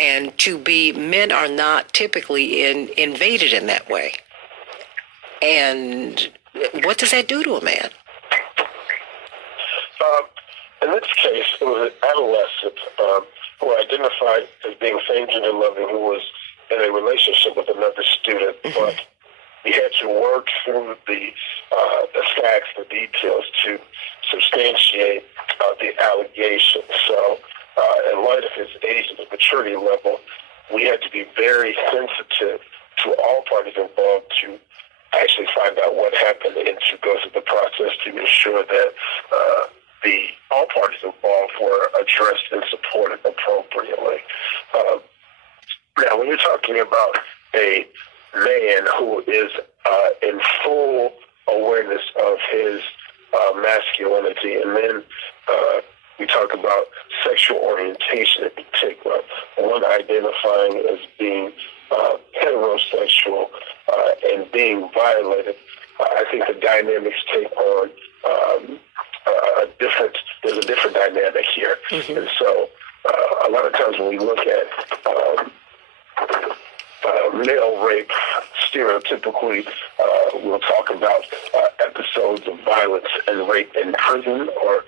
And men are not typically invaded in that way. And what does that do to a man? In this case, it was an adolescent who identified as being same-gender loving, who was in a relationship with another student, but he had to work through the facts, the details, to substantiate the allegation. So, in light of his age and his maturity level, we had to be very sensitive to all parties involved to actually find out what happened and to go through the process to ensure that all parties involved were addressed and supported appropriately. Now, when you're talking about a man who is in full awareness of his masculinity, and then we talk about sexual orientation in particular, one identifying as being heterosexual and being violated, I think the dynamics take on there's a different dynamic here. And so a lot of times when we look at male rape, stereotypically, we'll talk about episodes of violence and rape in prison or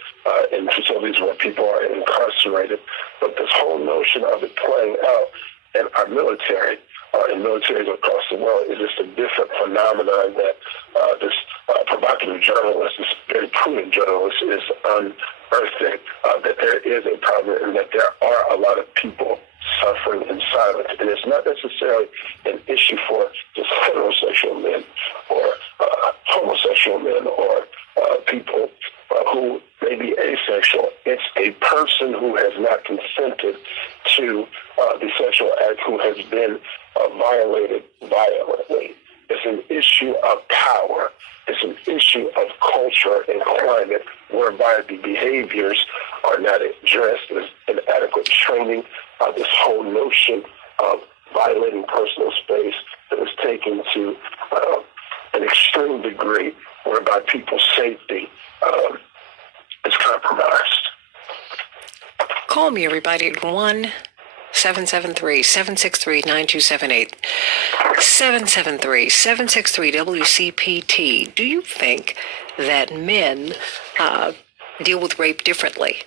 in facilities where people are incarcerated. But this whole notion of it playing out in our military, in militaries across the world, is just a different phenomenon that this provocative journalist, this very prudent journalist, is unearthing, that there is a problem and that there are a lot of people suffering. suffering in silence. And it's not necessarily an issue for just heterosexual men or homosexual men or people who may be asexual. It's a person who has not consented to the sexual act who has been violated violently. It's an issue of power. It's an issue of culture and climate whereby the behaviors are not addressed. There's inadequate training. This whole notion of violating personal space that is taken to an extreme degree whereby people's safety is compromised. Call me, everybody, at 1-773-763-9278. 773-763-WCPT. Do you think that men deal with rape differently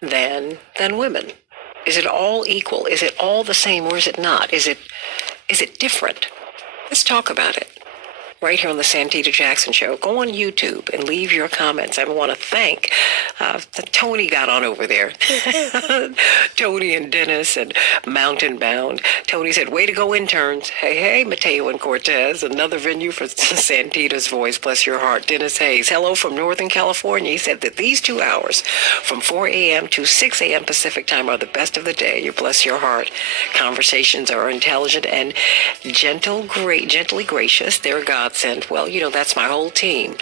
than women? Is it all equal? Is it all the same, or is it not? Is it different? Let's talk about it. Right here on the Santita Jackson Show. Go on YouTube and leave your comments. I want to thank Tony got on over there. Tony and Dennis and Mountain Bound. Tony said, way to go, interns. Hey, Mateo and Cortez. Another venue for Santita's voice. Bless your heart. Dennis Hayes. Hello from Northern California. He said that these 2 hours from 4 a.m. to 6 a.m. Pacific time are the best of the day. You bless your heart. Conversations are intelligent and gently gracious. They're godsend. Well, that's my whole team.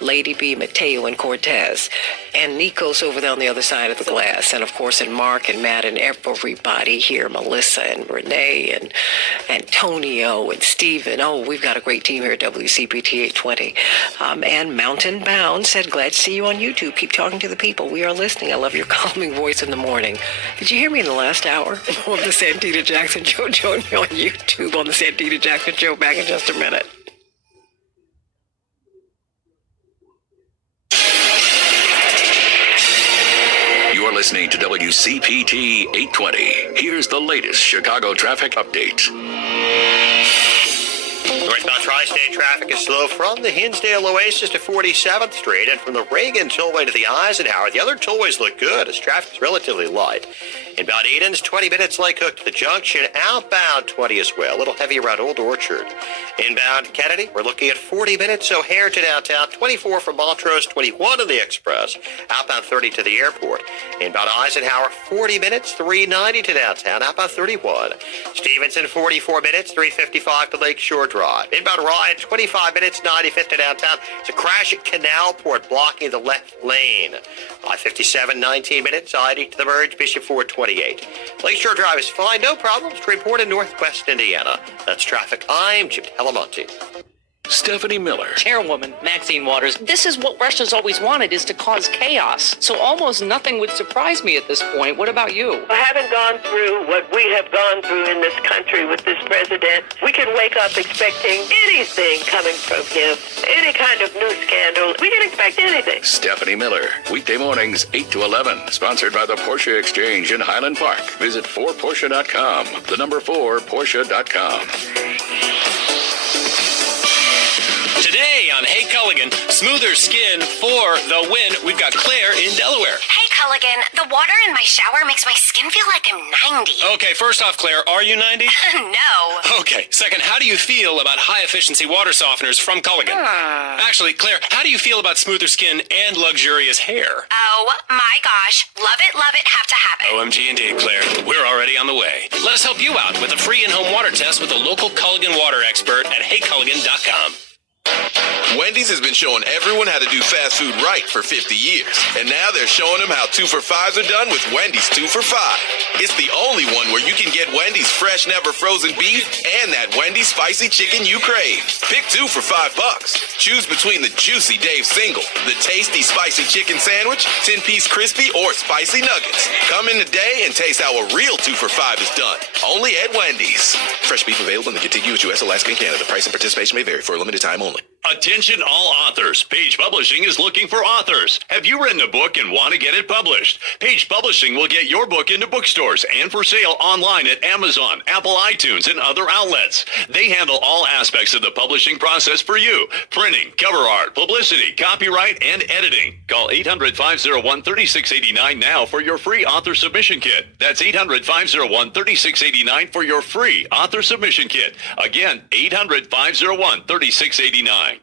Lady B, Mateo, and Cortez. And Nikos over there on the other side of the glass. And, of course, and Mark and Matt and everybody here. Melissa and Renee and Antonio and Steven. Oh, we've got a great team here at WCPT 820. And Mountain Bound said, glad to see you on YouTube. Keep talking to the people. We are listening. I love your calming voice in the morning. Did you hear me in the last hour of the Santita Jackson Show? Join me on YouTube on the Santita Jackson Show. Back in just a minute. You're listening to WCPT 820. Here's the latest Chicago traffic update. Northbound Tri-State traffic is slow from the Hinsdale Oasis to 47th Street and from the Reagan Tollway to the Eisenhower. The other tollways look good as traffic is relatively light. Inbound Edens, 20 minutes Lake Hook to the junction. Outbound 20 as well. A little heavy around Old Orchard. Inbound Kennedy, we're looking at 40 minutes. O'Hare to downtown, 24 from Montrose, 21 on the Express. Outbound 30 to the airport. Inbound Eisenhower, 40 minutes, 390 to downtown. Outbound 31. Stevenson, 44 minutes, 355 to Lakeshore Drive. Inbound Ryan, 25 minutes, 95th to downtown. It's a crash at Canalport blocking the left lane. I-57, 19 minutes, ID to the merge, Bishop Ford 28. Lakeshore Drive is fine, no problems to report in Northwest Indiana. That's traffic. I'm Jim Telemonte. Stephanie Miller. Chairwoman Maxine Waters. This is what Russia's always wanted, is to cause chaos. So almost nothing would surprise me at this point. What about you? I haven't gone through what we have gone through in this country with this president. We can wake up expecting anything coming from him. Any kind of new scandal. We can expect anything. Stephanie Miller. Weekday mornings, 8 to 11. Sponsored by the Porsche Exchange in Highland Park. Visit 4Porsche.com. The number 4Porsche.com. Today on Hey Culligan, smoother skin for the win. We've got Claire in Delaware. Hey Culligan, the water in my shower makes my skin feel like I'm 90. Okay, first off, Claire, are you 90? No. Okay, second, how do you feel about high-efficiency water softeners from Culligan? Actually, Claire, how do you feel about smoother skin and luxurious hair? Oh my gosh, love it, have to have it. OMG indeed, Claire. We're already on the way. Let us help you out with a free in-home water test with a local Culligan water expert at heyculligan.com. Wendy's has been showing everyone how to do fast food right for 50 years. And now they're showing them how 2 for $5s are done with Wendy's 2 for $5. It's the only one where you can get Wendy's fresh, never frozen beef and that Wendy's spicy chicken you crave. Pick 2 for $5. Choose between the juicy Dave Single, the tasty spicy chicken sandwich, 10-piece crispy, or spicy nuggets. Come in today and taste how a real 2 for $5 is done. Only at Wendy's. Fresh beef available in the contiguous U.S., Alaska, and Canada. Price and participation may vary for a limited time only. Attention all authors. Page Publishing is looking for authors. Have you written a book and want to get it published? Page Publishing will get your book into bookstores and for sale online at Amazon, Apple iTunes, and other outlets. They handle all aspects of the publishing process for you. Printing, cover art, publicity, copyright, and editing. Call 800-501-3689 now for your free author submission kit. That's 800-501-3689 for your free author submission kit. Again, 800-501-3689.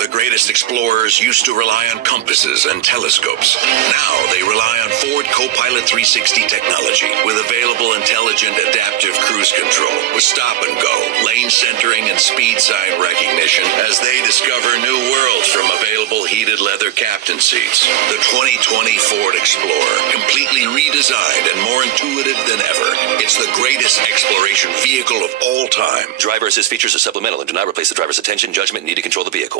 The greatest explorers used to rely on compasses and telescopes. Now they rely on Ford Copilot 360 technology with available intelligent adaptive cruise control with stop and go, lane centering, and speed sign recognition as they discover new worlds from available heated leather captain seats. The 2020 Ford Explorer, completely redesigned and more intuitive than ever. It's the greatest exploration vehicle of all time. Driver assist features are supplemental and do not replace the driver's attention, judgment, and need to control the vehicle.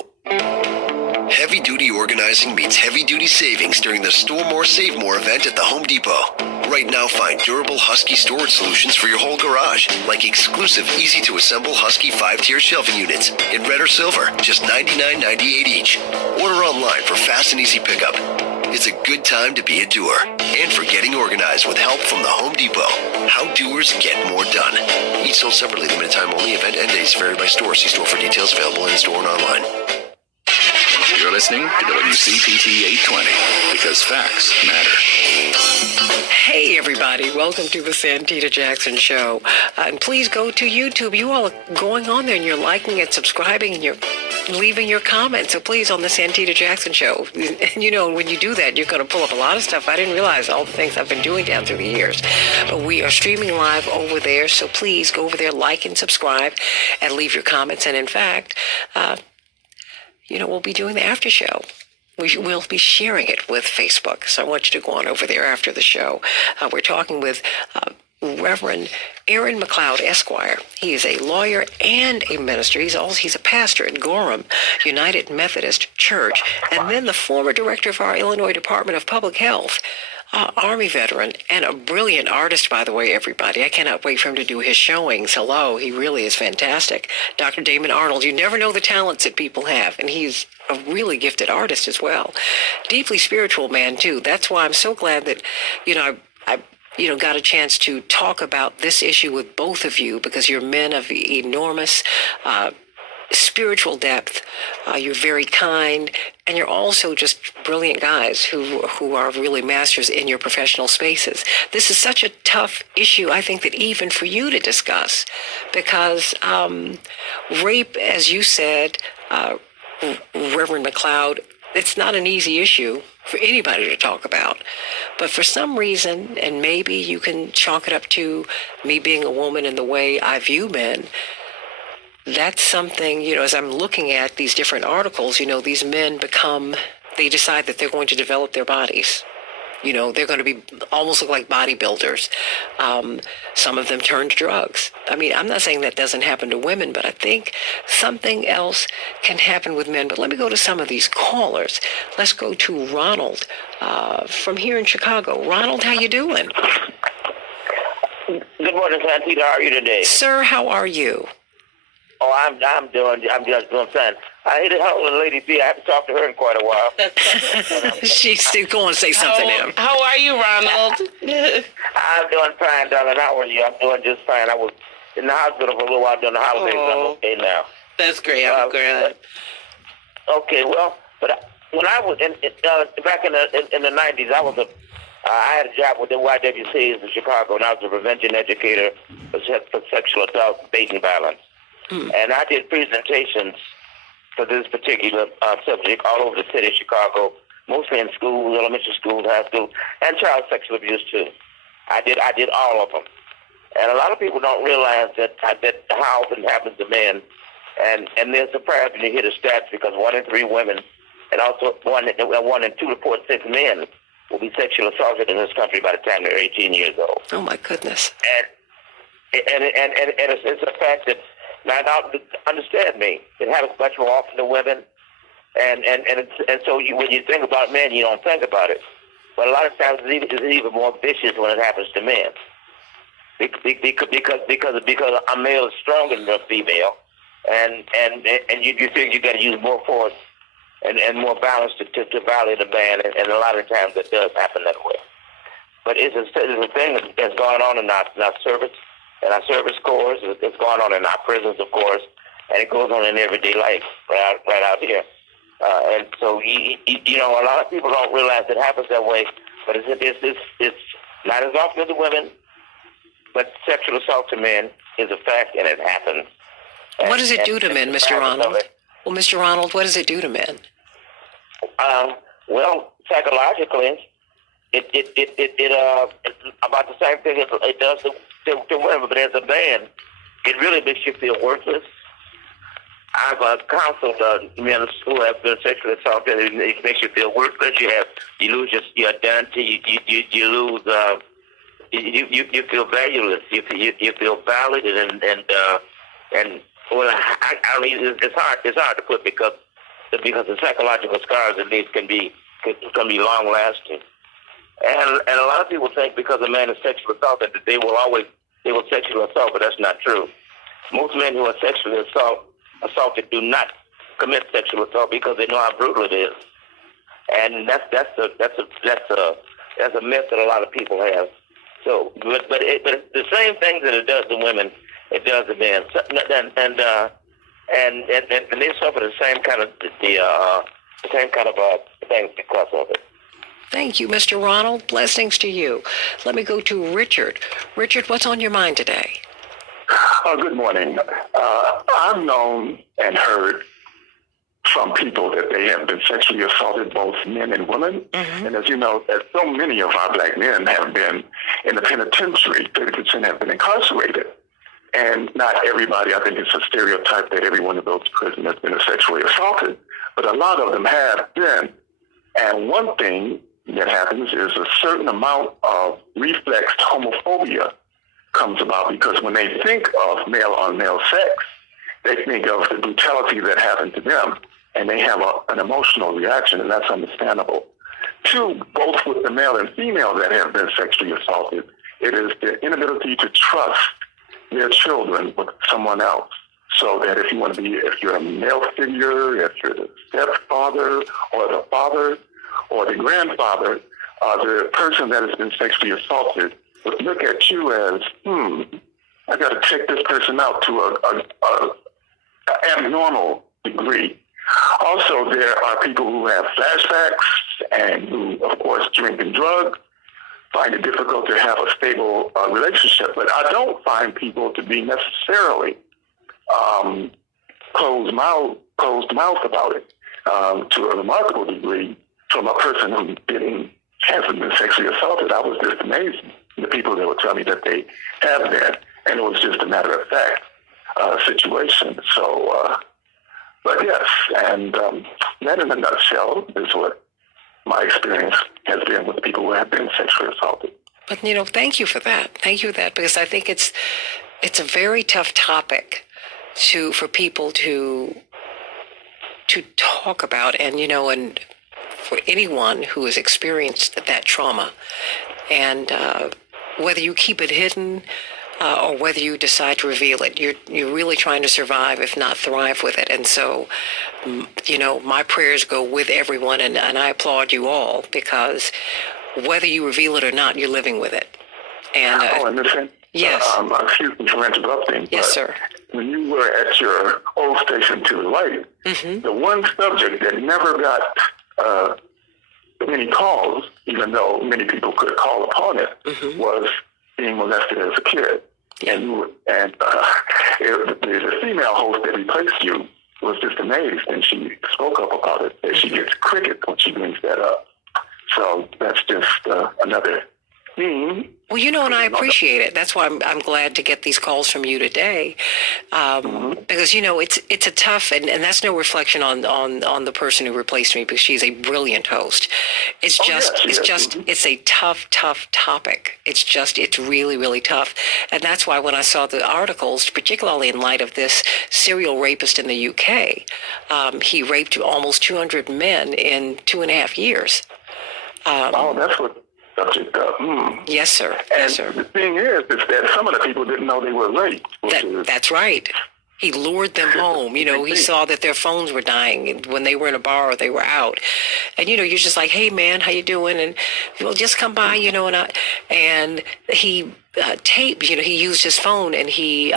Heavy-duty organizing meets heavy-duty savings during the Store More, Save More event at the Home Depot. Right now, find durable Husky storage solutions for your whole garage, like exclusive, easy-to-assemble Husky 5-tier shelving units in red or silver, just $99.98 each. Order online for fast and easy pickup. It's a good time to be a doer and for getting organized with help from the Home Depot. How doers get more done. Each sold separately, limited time only. Event end dates vary by store. See store for details. Available in store and online. You're listening to WCPT 820 because facts matter. Hey, everybody. Welcome to the Santita Jackson Show. And please go to YouTube. You all are going on there and you're liking and subscribing and you're leaving your comments. So please, on the Santita Jackson Show. And you know, when you do that, you're going to pull up a lot of stuff. I didn't realize all the things I've been doing down through the years. But we are streaming live over there. So please go over there, like and subscribe, and leave your comments. And in fact, we'll be doing the after show. We'll be sharing it with Facebook. So I want you to go on over there after the show. We're talking with Reverend Aaron McLeod, Esquire. He is a lawyer and a minister. He's a pastor at Gorham United Methodist Church, and then the former director of our Illinois Department of Public Health. Army veteran and a brilliant artist, by the way, everybody. I cannot wait for him to do his showings. Hello, he really is fantastic. Dr. Damon Arnold, you never know the talents that people have, and he's a really gifted artist as well. Deeply spiritual man, too. That's why I'm so glad that, I got a chance to talk about this issue with both of you, because you're men of enormous spiritual depth. You're very kind, and you're also just brilliant guys who are really masters in your professional spaces. This is such a tough issue, I think, that even for you to discuss, because rape, as you said, Reverend McLeod, it's not an easy issue for anybody to talk about. But for some reason, and maybe you can chalk it up to me being a woman and the way I view men, that's something, as I'm looking at these different articles, these men they decide that they're going to develop their bodies. They're going to be almost look like bodybuilders. Some of them turn to drugs. I mean, I'm not saying that doesn't happen to women, but I think something else can happen with men. But let me go to some of these callers. Let's go to Ronald from here in Chicago. Ronald, how you doing? Good morning, Santita. How are you today? Sir, how are you? Oh, I'm just doing fine. I hate it. How old lady be? I haven't talked to her in quite a while. She's still going to say something to him. How are you, Ronald? I'm doing fine, darling. How are you? I'm doing just fine. I was in the hospital for a little while during the holidays. I'm okay now. That's great. I'm glad. Okay, well, but when I was back in the 90s, I had a job with the YWCA in Chicago, and I was a prevention educator for sexual assault, bait, and violence. And I did presentations for this particular subject all over the city of Chicago, mostly in schools, elementary schools, high schools, and child sexual abuse too. I did all of them. And a lot of people don't realize that how often happens to men, and they're surprised when you hear the stats, because 1 in 3 women, and also 1 in 2 to 6 men will be sexually assaulted in this country by the time they're 18 years old. Oh my goodness! And it's a fact that. Now, understand me. It happens much more often to women, and so when you think about men, you don't think about it. But a lot of times it's even more vicious when it happens to men, because a male is stronger than a female, and you think you got to use more force and more balance to violate a ban, and a lot of times it does happen that way. But it's a thing that's going on in our service corps. It's going on in our prisons, of course, and it goes on in everyday life right out here. And so, you know, a lot of people don't realize it happens that way, but it's not as often as the women, but sexual assault to men is a fact, and it happens. What does it do to men, Mr. Ronald? Well, Mr. Ronald, what does it do to men? Well, psychologically, it's about the same thing it does to women, but as a man, it really makes you feel worthless. I've counseled men who have been sexually assaulted. It makes you feel worthless. You lose your identity. You lose. You feel valueless. You feel validated, and well, I mean, it's hard to put because the psychological scars at least can be long lasting. And a lot of people think because a man is sexually assaulted that they will sexually assault, but that's not true. Most men who are sexually assaulted do not commit sexual assault because they know how brutal it is, and that's a myth that a lot of people have. So, but the same things that it does to women, it does to men, and they suffer the same kind of things because of it. Thank you, Mr. Ronald. Blessings to you. Let me go to Richard. Richard, what's on your mind today? Good morning. I've known and heard from people that they have been sexually assaulted, both men and women. Mm-hmm. And as you know, that so many of our black men have been in the penitentiary, 30% have been incarcerated. And not everybody, I think it's a stereotype that every one of those prisoners has been sexually assaulted, but a lot of them have been. And one thing that happens is a certain amount of reflex homophobia comes about because when they think of male-on-male sex, they think of the brutality that happened to them, and they have an emotional reaction, and that's understandable. Two, both with the male and female that have been sexually assaulted, it is the inability to trust their children with someone else. So that if you're a male figure, if you're the stepfather or the father or the grandfather, the person that has been sexually assaulted would look at you as, I got to check this person out to a abnormal degree. Also, there are people who have flashbacks and who, of course, drink and drug, find it difficult to have a stable relationship. But I don't find people to be necessarily closed mouth about it to a remarkable degree from a person who hasn't been sexually assaulted. I was just amazed. The people that would tell me that they have been, and it was just a matter of fact situation. So, but yes, and that in a nutshell is what my experience has been with people who have been sexually assaulted. But thank you for that. Thank you for that, because I think it's a very tough topic for people to talk about, and for anyone who has experienced that trauma, and whether you keep it hidden or whether you decide to reveal it, you're really trying to survive, if not thrive with it. And so, my prayers go with everyone, and I applaud you all, because whether you reveal it or not, you're living with it. And yes. Excuse me for interrupting. Yes, sir. When you were at your old station to the right, mm-hmm. the one subject that never got many calls, even though many people could call upon it, mm-hmm. was being molested as a kid. Yeah. And the female host that replaced you was just amazed, and she spoke up about it. And she gets cricket when she brings that up. So that's just another theme. Well, and I appreciate it. That's why I'm glad to get these calls from you today, because it's a tough, and that's no reflection on the person who replaced me, because she's a brilliant host. It's a tough topic. It's really, really tough, and that's why when I saw the articles, particularly in light of this serial rapist in the UK, he raped almost 200 men in 2.5 years. That's what subject of. Yes, sir. And the thing is that some of the people didn't know they were raped. That's right. He lured them home. He saw that their phones were dying when they were in a bar or they were out. And, you're just like, hey, man, how you doing? And, just come by, and he taped, he used his phone and he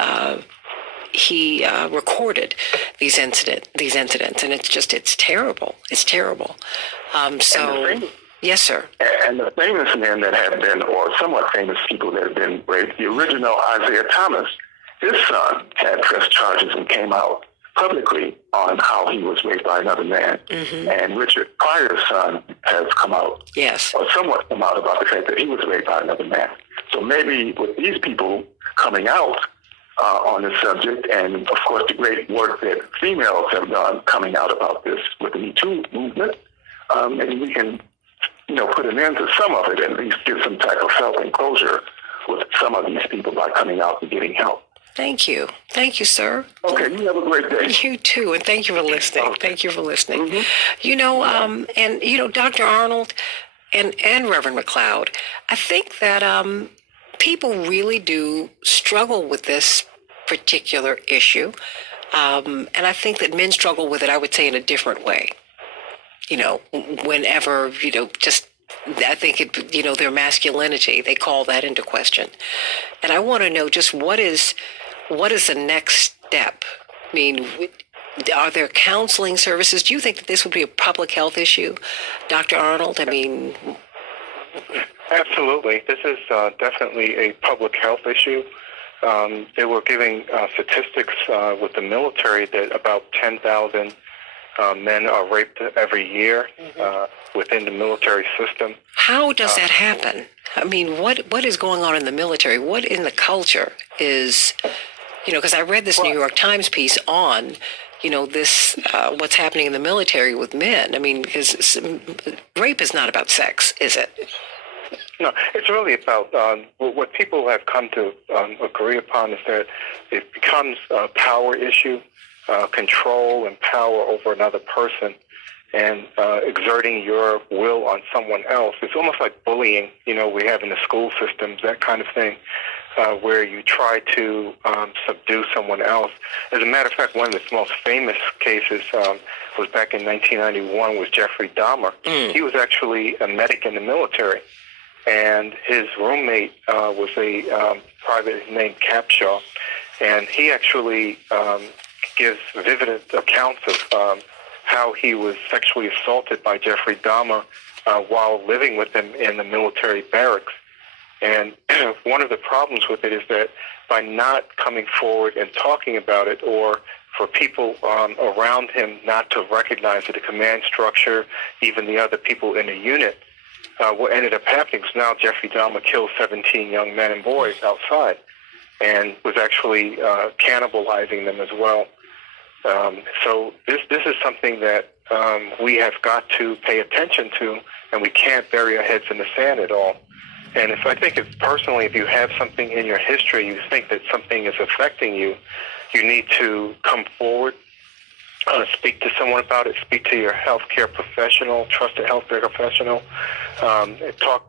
recorded these incidents. And it's terrible. It's terrible. Yes, sir. And the famous men that have been, or somewhat famous people that have been raped, the original Isaiah Thomas, his son had pressed charges and came out publicly on how he was raped by another man. Mm-hmm. And Richard Pryor's son has come out, or somewhat come out about the fact that he was raped by another man. So maybe with these people coming out on this subject, and of course the great work that females have done coming out about this with the Me Too movement, maybe we can, put an end to some of it, and at least get some type of self-enclosure with some of these people by coming out and getting help. Thank you. Thank you, sir. Okay, you have a great day. You too, and thank you for listening. Okay. Thank you for listening. Mm-hmm. Dr. Arnold and Reverend McLeod, I think that people really do struggle with this particular issue. And I think that men struggle with it, I would say, in a different way. Whenever, I think their masculinity, they call that into question. And I want to know just what is the next step? I mean, are there counseling services? Do you think that this would be a public health issue, Dr. Arnold? I mean... Absolutely. This is definitely a public health issue. They were giving statistics with the military that about 10,000 men are raped every year within the military system. How does that happen? I mean, what is going on in the military? What in the culture is, because I read this New York Times piece on, this, what's happening in the military with men. I mean, rape is not about sex, is it? No, it's really about what people have come to agree upon is that it becomes a power issue, control and power over another person, and exerting your will on someone else. It's almost like bullying, we have in the school systems, that kind of thing, where you try to subdue someone else. As a matter of fact, one of the most famous cases was back in 1991 was Jeffrey Dahmer. He was actually a medic in the military, and his roommate was a private named Capshaw, and he actually gives vivid accounts of how he was sexually assaulted by Jeffrey Dahmer while living with him in the military barracks. And one of the problems with it is that by not coming forward and talking about it, or for people around him not to recognize it, the command structure, even the other people in the unit, what ended up happening was now Jeffrey Dahmer killed 17 young men and boys outside and was actually cannibalizing them as well. So this is something that we have got to pay attention to, and we can't bury our heads in the sand at all. And I think personally, if you have something in your history, you think that something is affecting you, you need to come forward, speak to someone about it, speak to your healthcare professional, trusted healthcare professional, talk.